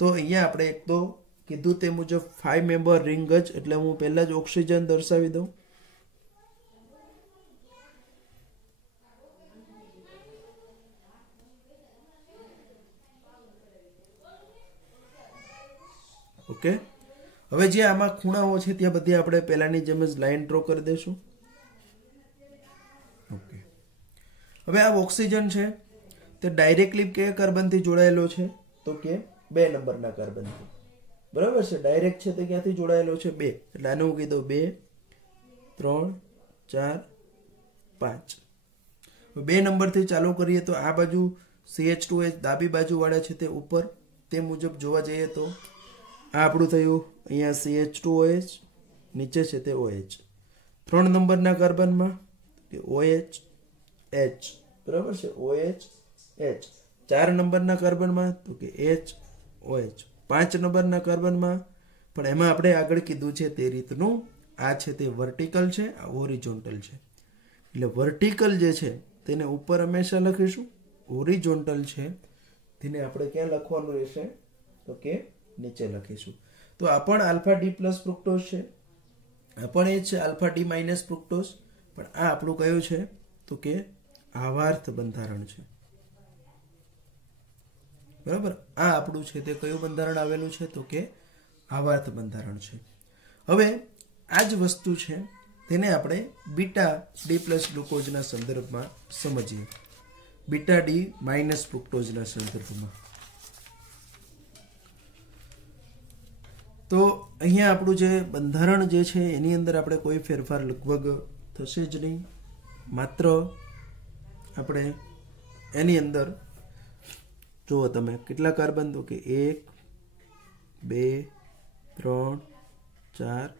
તો અહીંયા આપણે એક તો કીધું તે મુજબ 5 મેમ્બર રિંગ જ, એટલે હું પહેલા જ ઓક્સિજન દર્શાવી દઉં। ઓકે, હવે જે આમાં ખૂણાઓ છે ત્યાં બધી આપણે પહેલાની જેમ જ લાઈન ડ્રો કરી દઈશું। ઓકે, હવે આ ઓક્સિજન છે તે ડાયરેક્ટલી કયા કાર્બનથી જોડાયેલો છે? તો કે 2 નંબરના કાર્બનથી, બરાબર છે। ડાયરેક્ટ છે તે ક્યાંથી જોડાયેલો છે? 2, એટલે આને હું કીધું 2 3 4 5। 2 નંબરથી ચાલુ કરીએ તો આ બાજુ CH2H ડાબી બાજુ વાળા છે તે ઉપર, તે મુજબ જોવા જઈએ તો આ આપણું થયું અહીંયા CH2OH, નીચે છે તે OH. 3 નંબરના કાર્બનમાં OH H, બરાબર છે, OH H. 4 નંબરના કાર્બનમાં તો કે HOH. 5 નંબરના કાર્બનમાં પણ એમાં આપણે આગળ કીધું છે તે રીતનું આ છે તે વર્ટિકલ છે, આ હોરિઝોન્ટલ છે. એટલે વર્ટિકલ જે છે તેને ઉપર હંમેશા લખીશું, હોરિઝોન્ટલ છે તેને આપણે ક્યાં લખવાનું રહેશે તો કે નીચે લખીશું. તો આ પણ આલ્ફા ડી પ્લસ ફ્રુક્ટોઝ છે, આ પણ એ છે આલ્ફા ડી માઇનસ ફ્રુક્ટોઝ, પણ આ આપણું કયું છે તો કે આવાર્થ બંધારણ છે. બરાબર, આ આપણું છે તે કયું બંધારણ આવેલું છે તો કે આવાર્થ બંધારણ છે. હવે આ જ વસ્તુ છે તેને આપણે બીટા ડી પ્લસ ગ્લુકોઝના સંદર્ભમાં સમજીએ, બીટા ડી માઇનસ ફ્રુક્ટોઝના સંદર્ભમાં. તો અહીંયા આપણું જે બંધારણ જે છે એની અંદર આપણે કોઈ ફેરફાર લગભગ થશે જ નહીં. માત્ર આપણે એની અંદર જુઓ તમે કેટલા કાર્બન તો કે 1 2 3 4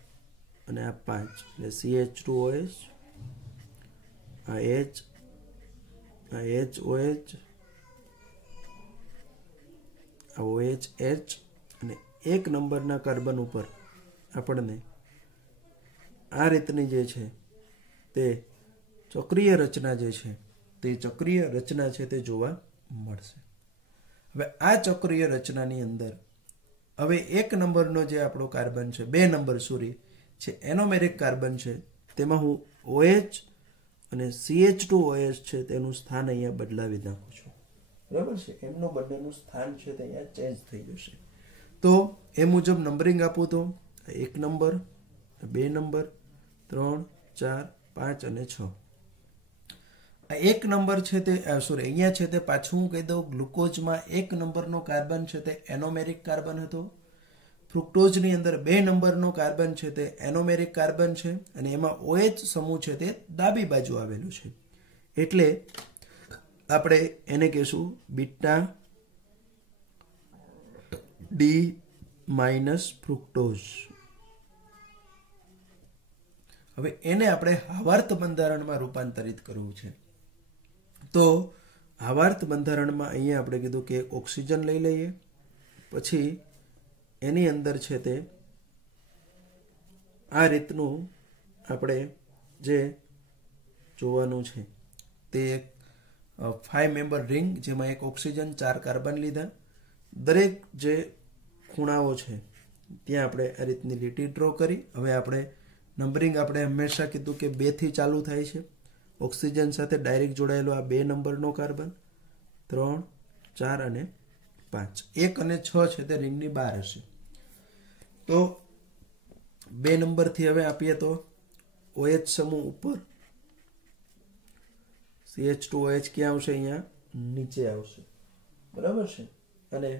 અને આ 5, એટલે CH2OH, આ H, આ HOH, આ OH H, અને 1 નંબરના કાર્બન ઉપર આપણને આ રીતની જે છે તે ચક્રીય રચના જે છે તે ચક્રીય રચના છે તે જોવા મળશે. હવે આ ચક્રીય રચનાની અંદર હવે 1 નંબરનો જે આપણો કાર્બન છે, 2 નંબર સોરી છે એનોમેરિક કાર્બન છે, તેમાં હું OH અને CH2OH છે તેનું સ્થાન અહીંયા બદલાવી નાખું છું. બરાબર છે, એમનું બંનેનું સ્થાન છે તે અહીંયા ચેન્જ થઈ જશે. તો એ મુજબ નંબરિંગ આપું તો 1 નંબર, 2 નંબર, 3 4 5 અને 6. આ 1 નંબર છે તે સોરી અહીંયા છે તે પાછું હું કહી દઉં, ગ્લુકોઝમાં 1 નંબરનો કાર્બન છે તે એનોમેરિક કાર્બન હતો, ફ્રુક્ટોઝની અંદર 2 નંબરનો કાર્બન છે તે એનોમેરિક કાર્બન છે, અને એમાં OH સમૂહ છે તે ડાબી બાજુ આવેલું છે. એટલે આપણે એને કહીશું બીટા ડી માઇનસ ફ્રુક્ટોઝ. હવે એને આપણે આવાર્થ બંધારણમાં રૂપાંતરિત કરવું છે. તો આવાર્થ બંધારણમાં અહીંયા આપણે કીધું કે ઓક્સિજન લઈ લઈએ, પછી એની અંદર છે તે આ રીતનું આપણે જે જોવાનું છે તે 5 મેમ્બર રિંગ, જેમાં એક ઓક્સિજન 4 કાર્બન લીધા, દરેક જે ખૂણાઓ છે ત્યાં આપણે આ રીતની લીટી ડ્રો કરી. હવે આપણે નંબરિંગ આપણે હંમેશા કીધું કે 2 થી ચાલુ થાય છે. ઓક્સિજન સાથે ડાયરેક્ટ જોડાયેલો આ 2 નંબરનો કાર્બન, 3 4 અને 5. 1 અને 6 છે તે રિંગની બહાર હશે. તો 2 નંબરથી હવે આપીએ તો OH સમૂહ ઉપર, CH2OH ક્યાં આવશે? અહીંયા નીચે આવશે. બરાબર છે. અને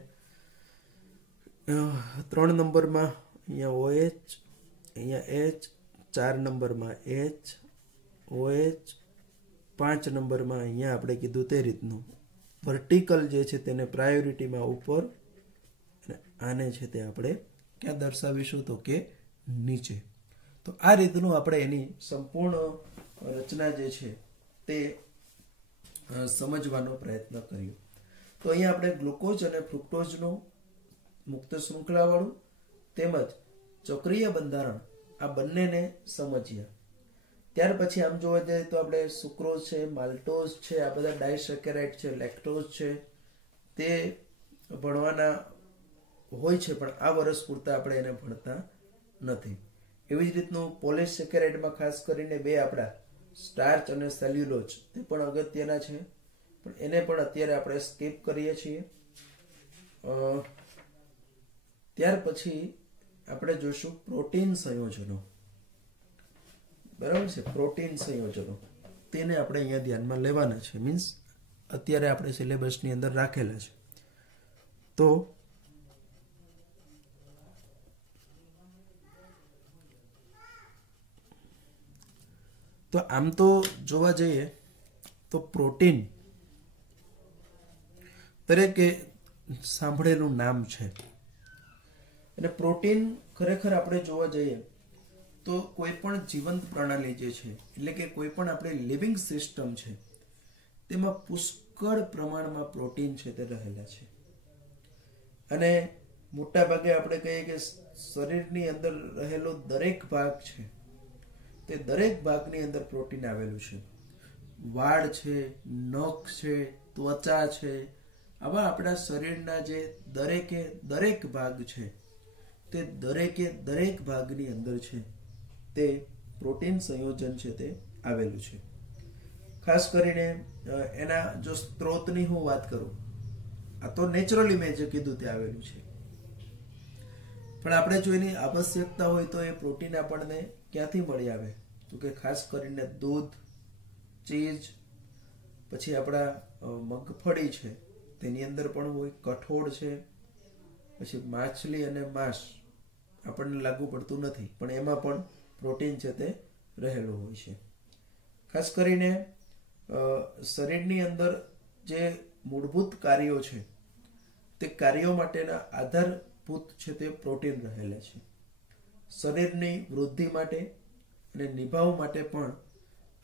3 નંબરમાં અહીંયા OH, અહીંયા H, 4 નંબરમાં H, OH, 5 નંબરમાં અહીંયા આપણે કીધું તે રીતનું વર્ટિકલ જે છે તેને પ્રાયોરિટીમાં ઉપર, અને આને છે તે આપણે ક્યાં દર્શાવીશું તો કે નીચે. તો આ રીતનું આપણે એની સંપૂર્ણ રચના જે છે તે સમજવાનો પ્રયત્ન કર્યો. તો અહીંયા આપણે ગ્લુકોઝ અને ફ્રુક્ટોઝનું મુક્ત શૃંખલાવાળું તેમજ ચક્રીય બંધારણ આ બંનેને સમજ્યા. ત્યાર પછી આમ જોવા જઈએ તો આપણે સુક્રોઝ છે, માલ્ટોઝ છે, આ બધા ડાયસેકેરાઇડ છે, લેક્ટોઝ છે, તે ભણવાના હોય છે, પણ આ વર્ષ પૂરતા આપણે એને ભણતા નથી. એવી જ રીતનું પોલિસેકેરાઇડમાં ખાસ કરીને 2 આપણા સ્ટાર્ચ અને સેલ્યુલોઝ તે પણ અગત્યના છે, પણ એને પણ અત્યારે આપણે સ્કીપ કરીએ છીએ. ત્યાર પછી આપણે જોઈશું પ્રોટીન સંયોજનો. બરાબર છે, પ્રોટીન સંયોજનો તેને આપણે અહીંયા ધ્યાનમાં લેવાના છે, મીન્સ અત્યારે આપણે સિલેબસની અંદર રાખેલા છે. તો આમ તો જોવા જઈએ તો પ્રોટીન દરેકે સાંભળેલું નામ છે. અને પ્રોટીન ખરેખર આપણે જોવા જઈએ તો કોઈ પણ જીવંત પ્રણાલી જે છે, એટલે કે કોઈ પણ આપણે લિવિંગ સિસ્ટમ છે, તેમાં પુષ્કળ પ્રમાણમાં પ્રોટીન છે તે રહેલા છે. અને મોટા ભાગે આપણે કહીએ કે શરીરની અંદર રહેલો દરેક ભાગ છે તે દરેક ભાગની અંદર પ્રોટીન આવેલું છે. વાળ છે, નખ છે, ત્વચા છે, આવા આપણા શરીરના જે દરેકે દરેક ભાગ છે તે દરેકે દરેક ભાગની અંદર છે તે પ્રોટીન સંયોજન છે તે આવેલું છે. ખાસ કરીને એના જો સ્ત્રોતની હું વાત કરું, આ તો નેચરલી મેં જે કીધું તે આવેલું છે, પણ આપણે જો એની આવશ્યકતા હોય તો એ પ્રોટીન આપણને ક્યાંથી મળી આવે? તો કે ખાસ કરીને દૂધ, ચીઝ, પછી આપણા મગફળી છે તેની અંદર પણ હોય, કઠોળ છે, પછી માછલી અને માંસ આપણને લાગુ પડતું નથી પણ એમાં પણ પ્રોટીન છે તે રહેલું હોય છે. ખાસ કરીને શરીરની અંદર જે મૂળભૂત કાર્યો છે તે કાર્યો માટેના આધારભૂત છે તે પ્રોટીન રહેલા છે. શરીરની વૃદ્ધિ માટે અને નિભાવ માટે પણ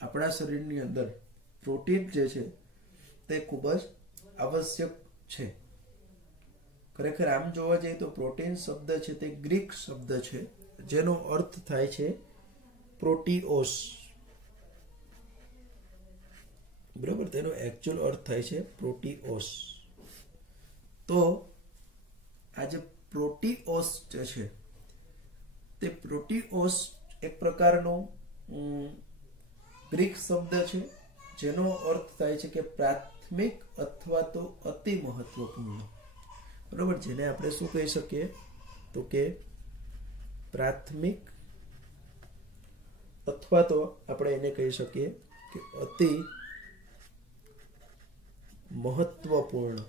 આપણા શરીરની અંદર પ્રોટીન જે છે તે ખૂબ જ આવશ્યક છે. ખરેખર આમ જોવા જઈએ તો પ્રોટીન શબ્દ છે તે ગ્રીક શબ્દ છે જેનો અર્થ થાય છે પ્રોટીઓસ. બરાબર, તેનો એકચ્યુઅલ અર્થ થાય છે પ્રોટીઓસ. તો આ જે પ્રોટીઓસ જે છે તે પ્રોટીઓસ એક પ્રકારનો ગ્રીક શબ્દ છે જેનો અર્થ થાય છે કે પ્રાથમિક અથવા તો અતિ મહત્વપૂર્ણ. બરાબર, જેને આપણે શું કહી શકીએ તો કે પ્રાથમિક અથવા તો આપણે એને કહી શકીએ કે અતિ મહત્વપૂર્ણ.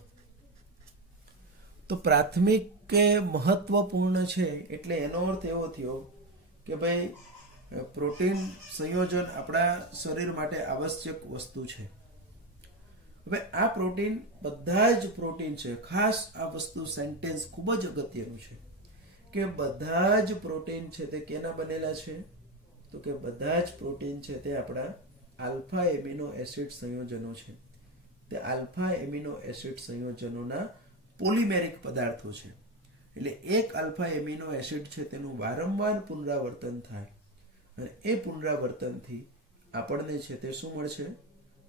તો પ્રાથમિક કે મહત્વપૂર્ણ છે એટલે એનો અર્થ એવો થયો કે ભાઈ પ્રોટીન સંયોજન આપણા શરીર માટે આવશ્યક વસ્તુ છે. હવે આ પ્રોટીન બધા જ પ્રોટીન છે, ખાસ આ વસ્તુ સેન્ટેન્સ ખૂબ જ અગત્યનું છે કે બધા જ પ્રોટીન છે તે કેના બનેલા છે? તો કે બધા જ પ્રોટીન છે તે આપણા આલ્ફા એમિનો એસિડ સંયોજનો છે. તે આલ્ફા એમિનો એસિડ સંયોજનોના પોલિમેરિક પદાર્થો છે. એટલે એક આલ્ફા એમિનો એસિડ છે તેનું વારંવાર પુનરાવર્તન થાય અને એ પુનરાવર્તનથી આપણને છે તે શું મળશે?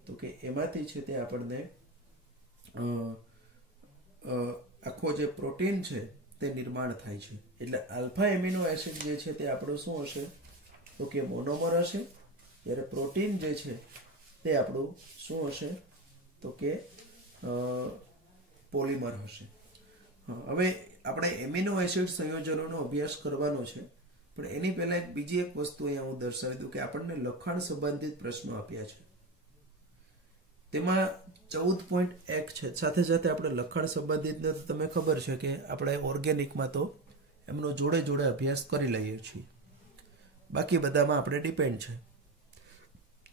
તો કે એમાંથી છે તે આપણને આખો જે પ્રોટીન છે તે નિર્માણ થાય છે. એટલે આલ્ફા એમિનો એસિડ જે છે તે આપણું શું હશે? તો કે મોનોમર હશે. જ્યારે પ્રોટીન જે છે તે આપણું શું હશે? તો કે પોલિમર હશે. હવે આપણે એમિનો એસિડ સંયોજનોનો અભ્યાસ કરવાનો છે, પણ એની પહેલા બીજી એક વસ્તુ અહીંયા હું દર્શાવી દઉં કે આપણને લખાણ સંબંધિત પ્રશ્નો આપ્યા છે. તેમાં 14.1 છે. સાથે સાથે આપણે લખાણ સંબંધિત તો તમને ખબર છે કે આપણે ઓર્ગેનિકમાં તો એમનો જોડે જોડે અભ્યાસ કરી લઈએ છીએ, બાકી બધામાં આપણે ડિપેન્ડ છે.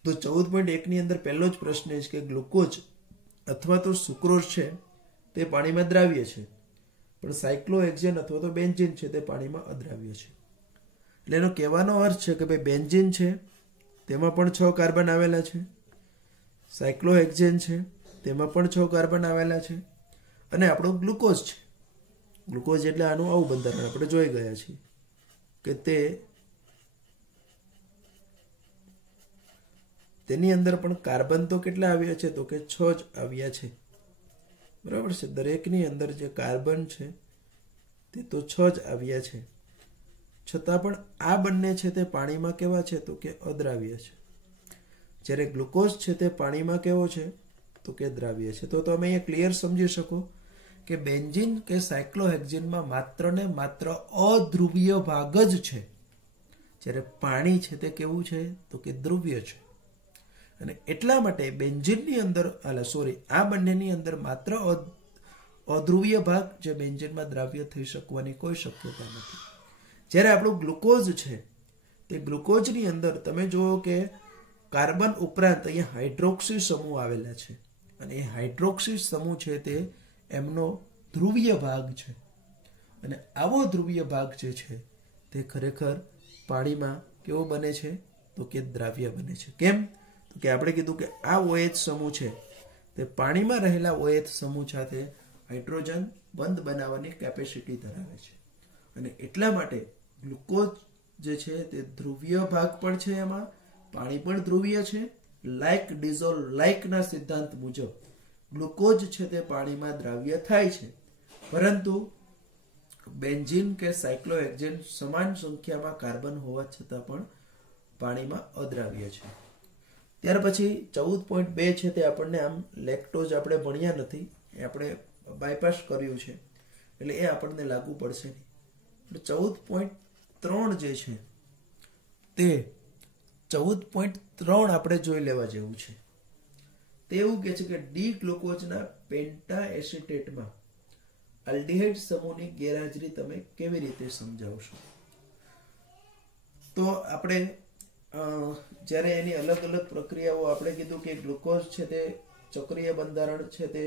તો 14.1 ની અંદર પહેલો જ પ્રશ્ન છે કે ગ્લુકોઝ અથવા તો સુક્રોઝ છે તે પાણીમાં દ્રાવ્ય છે, પણ સાયક્લોહેક્ઝેન અથવા તો બેન્ઝીન છે તે પાણીમાં અદ્રાવ્ય છે. એટલે એનો કહેવાનો અર્થ છે કે ભાઈ બેન્ઝીન છે તેમાં પણ 6 કાર્બન આવેલા છે, સાયક્લોહેક્ઝેન છે તેમાં પણ 6 કાર્બન આવેલા છે, અને આપણો ગ્લુકોઝ છે. ગ્લુકોઝ એટલે આનું આવું બંધારણ આપણે જોઈ ગયા છીએ કે તેની અંદર પણ કાર્બન તો કેટલા આવ્યા છે? તો કે 6 જ આવ્યા છે. બરાબર છે, દરેકની અંદર જે કાર્બન છે તે તો 6 જ આવ્યા છે. છતાં પણ આ બંને છે તે પાણીમાં કેવા છે? તો કે અદ્રાવ્ય છે. જ્યારે ગ્લુકોઝ છે તે પાણીમાં કેવો છે? તો કે દ્રાવ્ય છે. તો તમે અહીંયા ક્લિયર સમજી શકો કે બેન્ઝીન કે સાયક્લોહેક્ઝીનમાં માત્ર ને માત્ર અધ્રુવીય ભાગ જ છે, જ્યારે પાણી છે તે કેવું છે? તો કે ધ્રુવ્ય છે. અને એટલા માટે બેન્ઝીનની અંદર આ બંનેની અંદર માત્ર અધ્રુવીય ભાગ જે બેન્ઝીનમાં દ્રાવ્ય થઈ શકવાની કોઈ શક્યતા નથી. જ્યારે આપણું ગ્લુકોઝ છે તે ગ્લુકોઝની અંદર તમે જુઓ કે કાર્બન ઉપરાંત અહીંયા હાઇડ્રોક્સી સમૂહ આવેલા છે, અને એ હાઇડ્રોક્સી સમૂહ છે તે એમનો ધ્રુવીય ભાગ છે અને આવો ધ્રુવીય ભાગ જે છે તે ખરેખર પાણીમાં કેવો બને છે તો કે દ્રાવ્ય બને છે. કેમ તો કે આપણે કીધું કે આ OH સમૂહ છે તે પાણીમાં રહેલા OH સમૂહ સાથે હાઇડ્રોજન બંધ બનાવવાની કેપેસિટી ધરાવે છે અને એટલા માટે ગ્લુકોઝ જે છે તે ધ્રુવીય ભાગ પણ છે, એમાં પાણી પણ ધ્રુવીય છે. લાઇક ડિઝોલ્વ લાઇકના સિદ્ધાંત મુજબ ગ્લુકોઝ છે તે પાણીમાં દ્રાવ્ય થાય છે, પરંતુ બેન્ઝીન કે સાયક્લોહેક્ઝેન સમાન સંખ્યામાં કાર્બન હોવા છતાં પણ પાણીમાં અદ્રાવ્ય છે. ત્યાર પછી 14.2 છે તે આપણને આમ લેક્ટોઝ આપણે ભણ્યા નથી, એ આપણે બાયપાસ કર્યું છે એટલે એ આપણને લાગુ પડશે નહીં. 14.3 જે છે તે 14.3 આપણે જોઈ લેવા જેવું છે. તે એવું કહે છે કે ડી ગ્લુકોઝના પેન્ટા એસિટેટમાં આલ્ડિહાઇડ સમૂહની ગેરહાજરી તમે કેવી રીતે સમજાવશો? તો આપણે જ્યારે એની અલગ અલગ પ્રક્રિયાઓ આપણે કીધું કે ગ્લુકોઝ છે તે ચક્રીય બંધારણ છે તે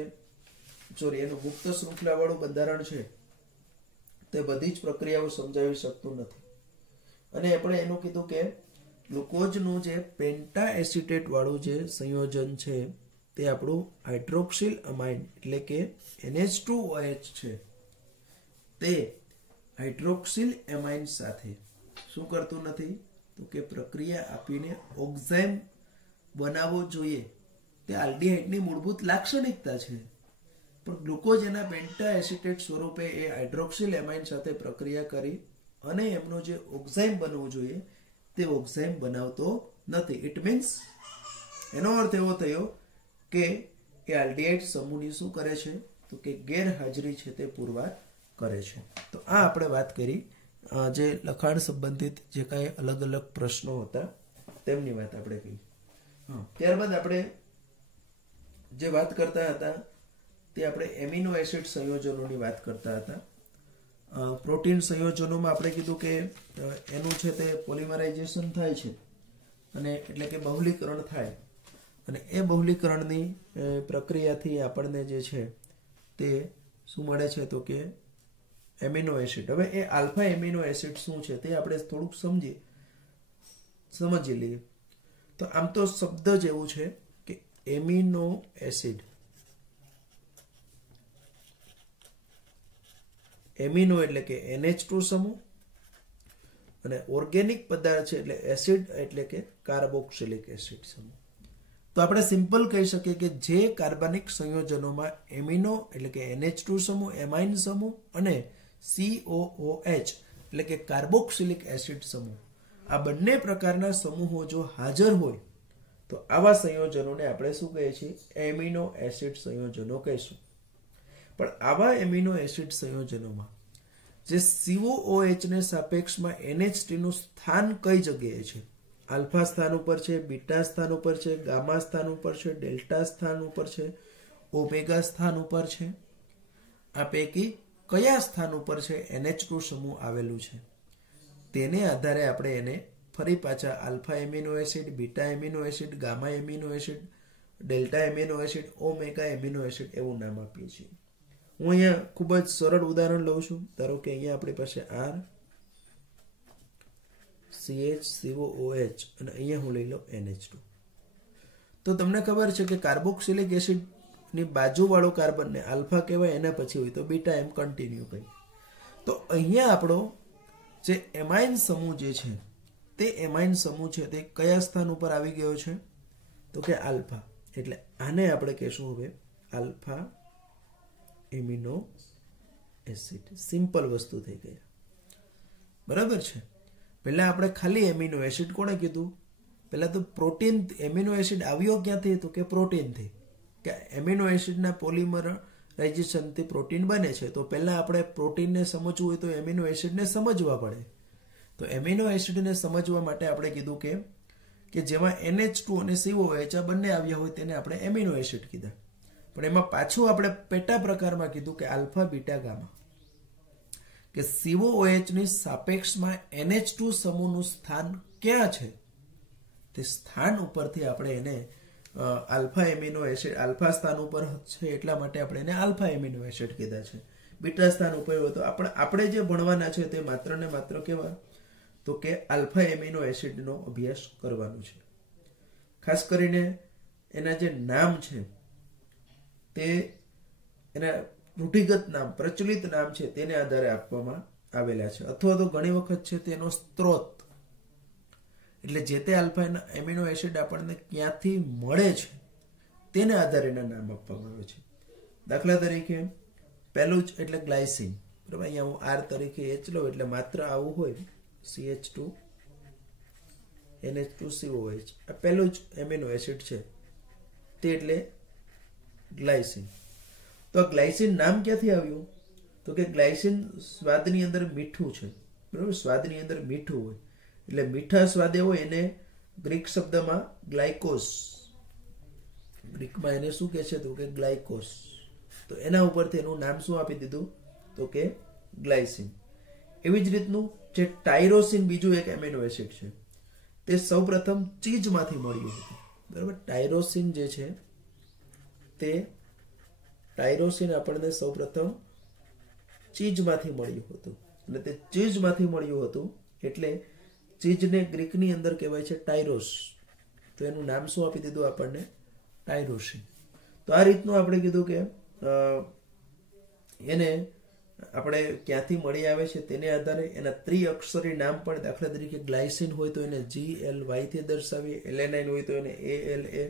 એનું મુક્ત શૃંખલાવાળું બંધારણ છે તે બધી જ પ્રક્રિયાઓ સમજાવી શકતું નથી. અને આપણે એનું કીધું કે ગ્લુકોઝનું જે પેન્ટા એસિટેટ વાળું જે સંયોજન છે તે આપણું હાઇડ્રોક્સિલ અમાઇન એટલે કે NH2OH છે તે હાઇડ્રોક્સિલ એમાઇન સાથે શું કરતું નથી તો કે પ્રક્રિયા આપીને ઓક્ઝાઇમ બનાવવો જોઈએ. તે આલ્ડિહાઇડની મૂળભૂત લાક્ષણિકતા છે, પણ ગ્લુકોઝ એના પેન્ટા એસિટેટ સ્વરૂપે એ હાઇડ્રોક્સિલ એમાઇન સાથે પ્રક્રિયા કરી અને એમનો જે ઓક્ઝાઇમ બનવું જોઈએ તે ઓક્ઝાઇમ બનાવતો નથી. ઇટ મીન્સ એનો અર્થ એવો થયો કે એ આલ્ડિહાઇડ સમૂહની શું કરે છે તો કે ગેરહાજરી છે તે પુરવાર કરે છે. તો આ આપણે વાત કરી જે લખાણ સંબંધિત જે કાંઈ અલગ અલગ પ્રશ્નો હતા તેમની વાત આપણે કહી. ત્યારબાદ આપણે જે વાત કરતા હતા તે આપણે એમિનો એસિડ સંયોજનોની વાત કરતા હતા. પ્રોટીન સંયોજનોમાં આપણે કીધું કે એનું છે તે પોલિમરાઇઝેશન થાય છે અને એટલે કે બહુલીકરણ થાય અને એ બહુલીકરણની પ્રક્રિયાથી આપણને જે છે તે શું મળે છે તો કે એમિનો એસિડ. હવે એ આલ્ફા એમિનો એસિડ શું છે તે આપણે થોડુંક સમજી લઈએ. તો આમ તો શબ્દ જ એવું છે કે એમિનો એસિડ. એમિનો એટલે કે NH2 સમૂહ અને ઓર્ગેનિક પદાર્થ છે એટલે એસિડ એટલે કે કાર્બોક્સિલિક એસિડ સમૂહ. તો આપણે સિમ્પલ કહી શકીએ કે જે કાર્બનિક સંયોજનોમાં એમિનો એટલે કે NH2 સમૂહ, એમાઇન સમૂહ અને COOH એટલે કે કાર્બોક્સિલિક એસિડ સમૂહ, આ બંને પ્રકારના સમૂહો જો હાજર હોય તો આવા સંયોજનોને આપણે શું કહીએ છીએ? એમિનો એસિડ સંયોજનો કહીશું. પણ આવા એમિનો એસિડ સંયોજનોમાં જે COOH ને સાપેક્ષમાં NH3 નું સ્થાન કઈ જગ્યાએ છે? આલ્ફા સ્થાન ઉપર છે, બીટા સ્થાન ઉપર છે, ગામા સ્થાન ઉપર છે, ડેલ્ટા સ્થાન ઉપર છે, ઓમેગા સ્થાન ઉપર છે. આ પૈકી કયા સ્થાન ઉપર છે NH2 સમૂહ આવેલું છે? તેને આધારે આપણે એને ફરી પાછા alpha amino acid, beta amino acid, gamma amino acid, delta amino acid, omega amino acid એવું નામ આપીએ છીએ. હું અહીંયા ખૂબ જ સરળ ઉદાહરણ લઉં છું. ધારો કે અહીંયા આપણી પાસે R CH COOH અને અહીંયા હું લઈ લઉં NH2. તો તમને ખબર છે કે કાર્બોક્સિલિક એસિડની બાજુવાળો કાર્બનને આલ્ફા કહેવાય, એના પછી હોય તો બીટા, એમ કન્ટિન્યુ કહી. તો અહીંયા આપણો જે એમાઇન સમૂહ જે છે તે એમાઇન સમૂહ છે તે કયા સ્થાન ઉપર આવી ગયો છે તો કે આલ્ફા. એટલે આને આપણે કહેશું હવે આલ્ફા એમિનો એસિડ. સિમ્પલ વસ્તુ થઈ ગઈ, બરાબર છે. પહેલા આપણે ખાલી એમિનો એસિડ કોણે કીધું? પહેલા તો પ્રોટીન એમિનો એસિડ આવ્યો ક્યાંથી તો કે પ્રોટીનથી, કે એમિનો એસિડના પોલિમરાઇઝેશનથી પ્રોટીન બને છે. તો પહેલા આપણે પ્રોટીનને સમજવું હોય તો એમિનો એસિડને સમજવા પડે. તો એમિનો એસિડને સમજવા માટે આપણે કીધું કે જેમાં NH2 અને COOH આ બંને આવ્યા હોય તેને આપણે એમિનો એસિડ કીધા. પણ એમાં પાછું આપણે પેટા પ્રકારમાં કીધું કે આલ્ફા, બીટા, ગામા, કે COOH ની સાપેક્ષમાં NH2 સમૂહનું સ્થાન ક્યાં છે તે સ્થાન ઉપરથી આપણે એને આલ્ફા એમિનો એસિડ, આલ્ફા સ્થાન ઉપર છે એટલા માટે આપણે એને આલ્ફા એમિનો એસિડ કીધા છે. બીટા સ્થાન ઉપર હોય. તો આપણે જે ભણવાના છે તે માત્ર ને માત્ર કેવા, તો કે આલ્ફા એમિનો એસિડનો અભ્યાસ કરવાનો છે. ખાસ કરીને એના જે નામ છે તે એના રૂઢિગત નામ, પ્રચલિત નામ છે તેને આધારે આપવામાં આવેલા છે, અથવા તો ઘણી વખત છે તેનો સ્ત્રોત, એટલે જે તે આલ્ફા એમિનો એસિડ આપણને ક્યાંથી મળે છે તેને આધારે એના નામ આપવામાં આવે છે. દાખલા તરીકે પહેલું જ એટલે ગ્લાયસિન, બરાબર. અહીંયા હું આર તરીકે એચ લઉં એટલે માત્ર આવું હોય, CH2 NH2COH, આ પહેલું જ એમિનો એસિડ છે તે એટલે ગ્લાયસિન. તો આ ગ્લાયસિન નામ ક્યાંથી આવ્યું? તો કે ગ્લાયસિન સ્વાદની અંદર મીઠું છે, બરાબર. સ્વાદની અંદર મીઠું હોય એટલે મીઠા સ્વાદે હોય એને ગ્રીક શબ્દમાં ગ્લાયકોસ, ગ્રીકમાં એને શું કહે છે? તો કે ગ્લાયકોસ. તો એના ઉપરથી એનું નામ શું આપી દીધું? તો કે ગ્લાયસિન. એવી જ રીતનું જે ટાયરોસિન બીજું એક એમિનો એસિડ છે તે સૌપ્રથમ ચીજમાંથી મળ્યું હતું, બરાબર. ટાયરોસિન જે છે તે ટાયરોસિન આપણને સૌપ્રથમ ચીજમાંથી મળ્યું હતું, અને તે ચીજમાંથી મળ્યું હતું એટલે ચીજને ગ્રીકની અંદર કહેવાય છે ટાયરોસ. તો એનું નામ શું આપી દીધું આપણને? ટાયરોસિન. તો આ રીતનું આપણે કીધું કે એને આપણે ક્યાંથી મળી આવે છે તેને આધારે એના ત્રિઅક્ષરી નામ પણ, દાખલા તરીકે ગ્લાયસિન હોય તો એને GLY થી દર્શાવીએ, એલેનાઇન હોય તો એને ALA,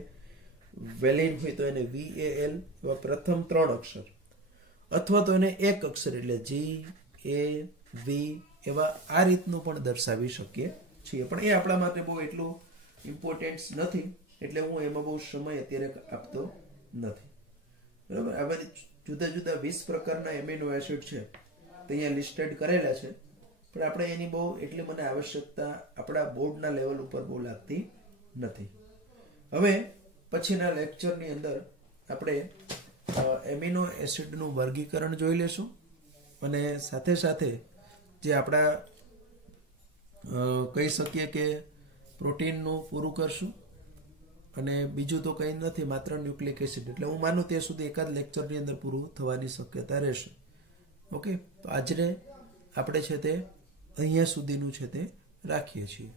વેલિન હોય તો એને VAL, એવા પ્રથમ 3 અક્ષર, અથવા તો એને એક અક્ષર એટલે GAV એવા આ રીતનું પણ દર્શાવી શકીએ છીએ. પણ એ આપણા માટે બહુ એટલું ઇમ્પોર્ટન્ટ નથી, એટલે હું એમાં બહુ સમય અત્યારે આપતો નથી, બરાબર. આ બધી જુદા જુદા 20 પ્રકારના એમિનો એસિડ છે તે અહીંયા લિસ્ટેડ કરેલા છે, પણ આપણે એની બહુ એટલી મને આવશ્યકતા આપણા બોર્ડના લેવલ ઉપર બહુ લાગતી નથી. હવે પછીના લેક્ચરની અંદર આપણે એમિનો એસિડનું વર્ગીકરણ જોઈ લેશું, અને સાથે સાથે જે આપણા કહી શકીએ કે પ્રોટીનનું પૂરું કરશું, અને બીજું તો કંઈ નથી, માત્ર ન્યુક્લિક એસિડ. એટલે હું માનું ત્યાં સુધી એકાદ લેક્ચરની અંદર પૂરું થવાની શક્યતા રહેશે. ઓકે, તો આજને આપણે છે તે અહીંયા સુધીનું છે તે રાખીએ છીએ.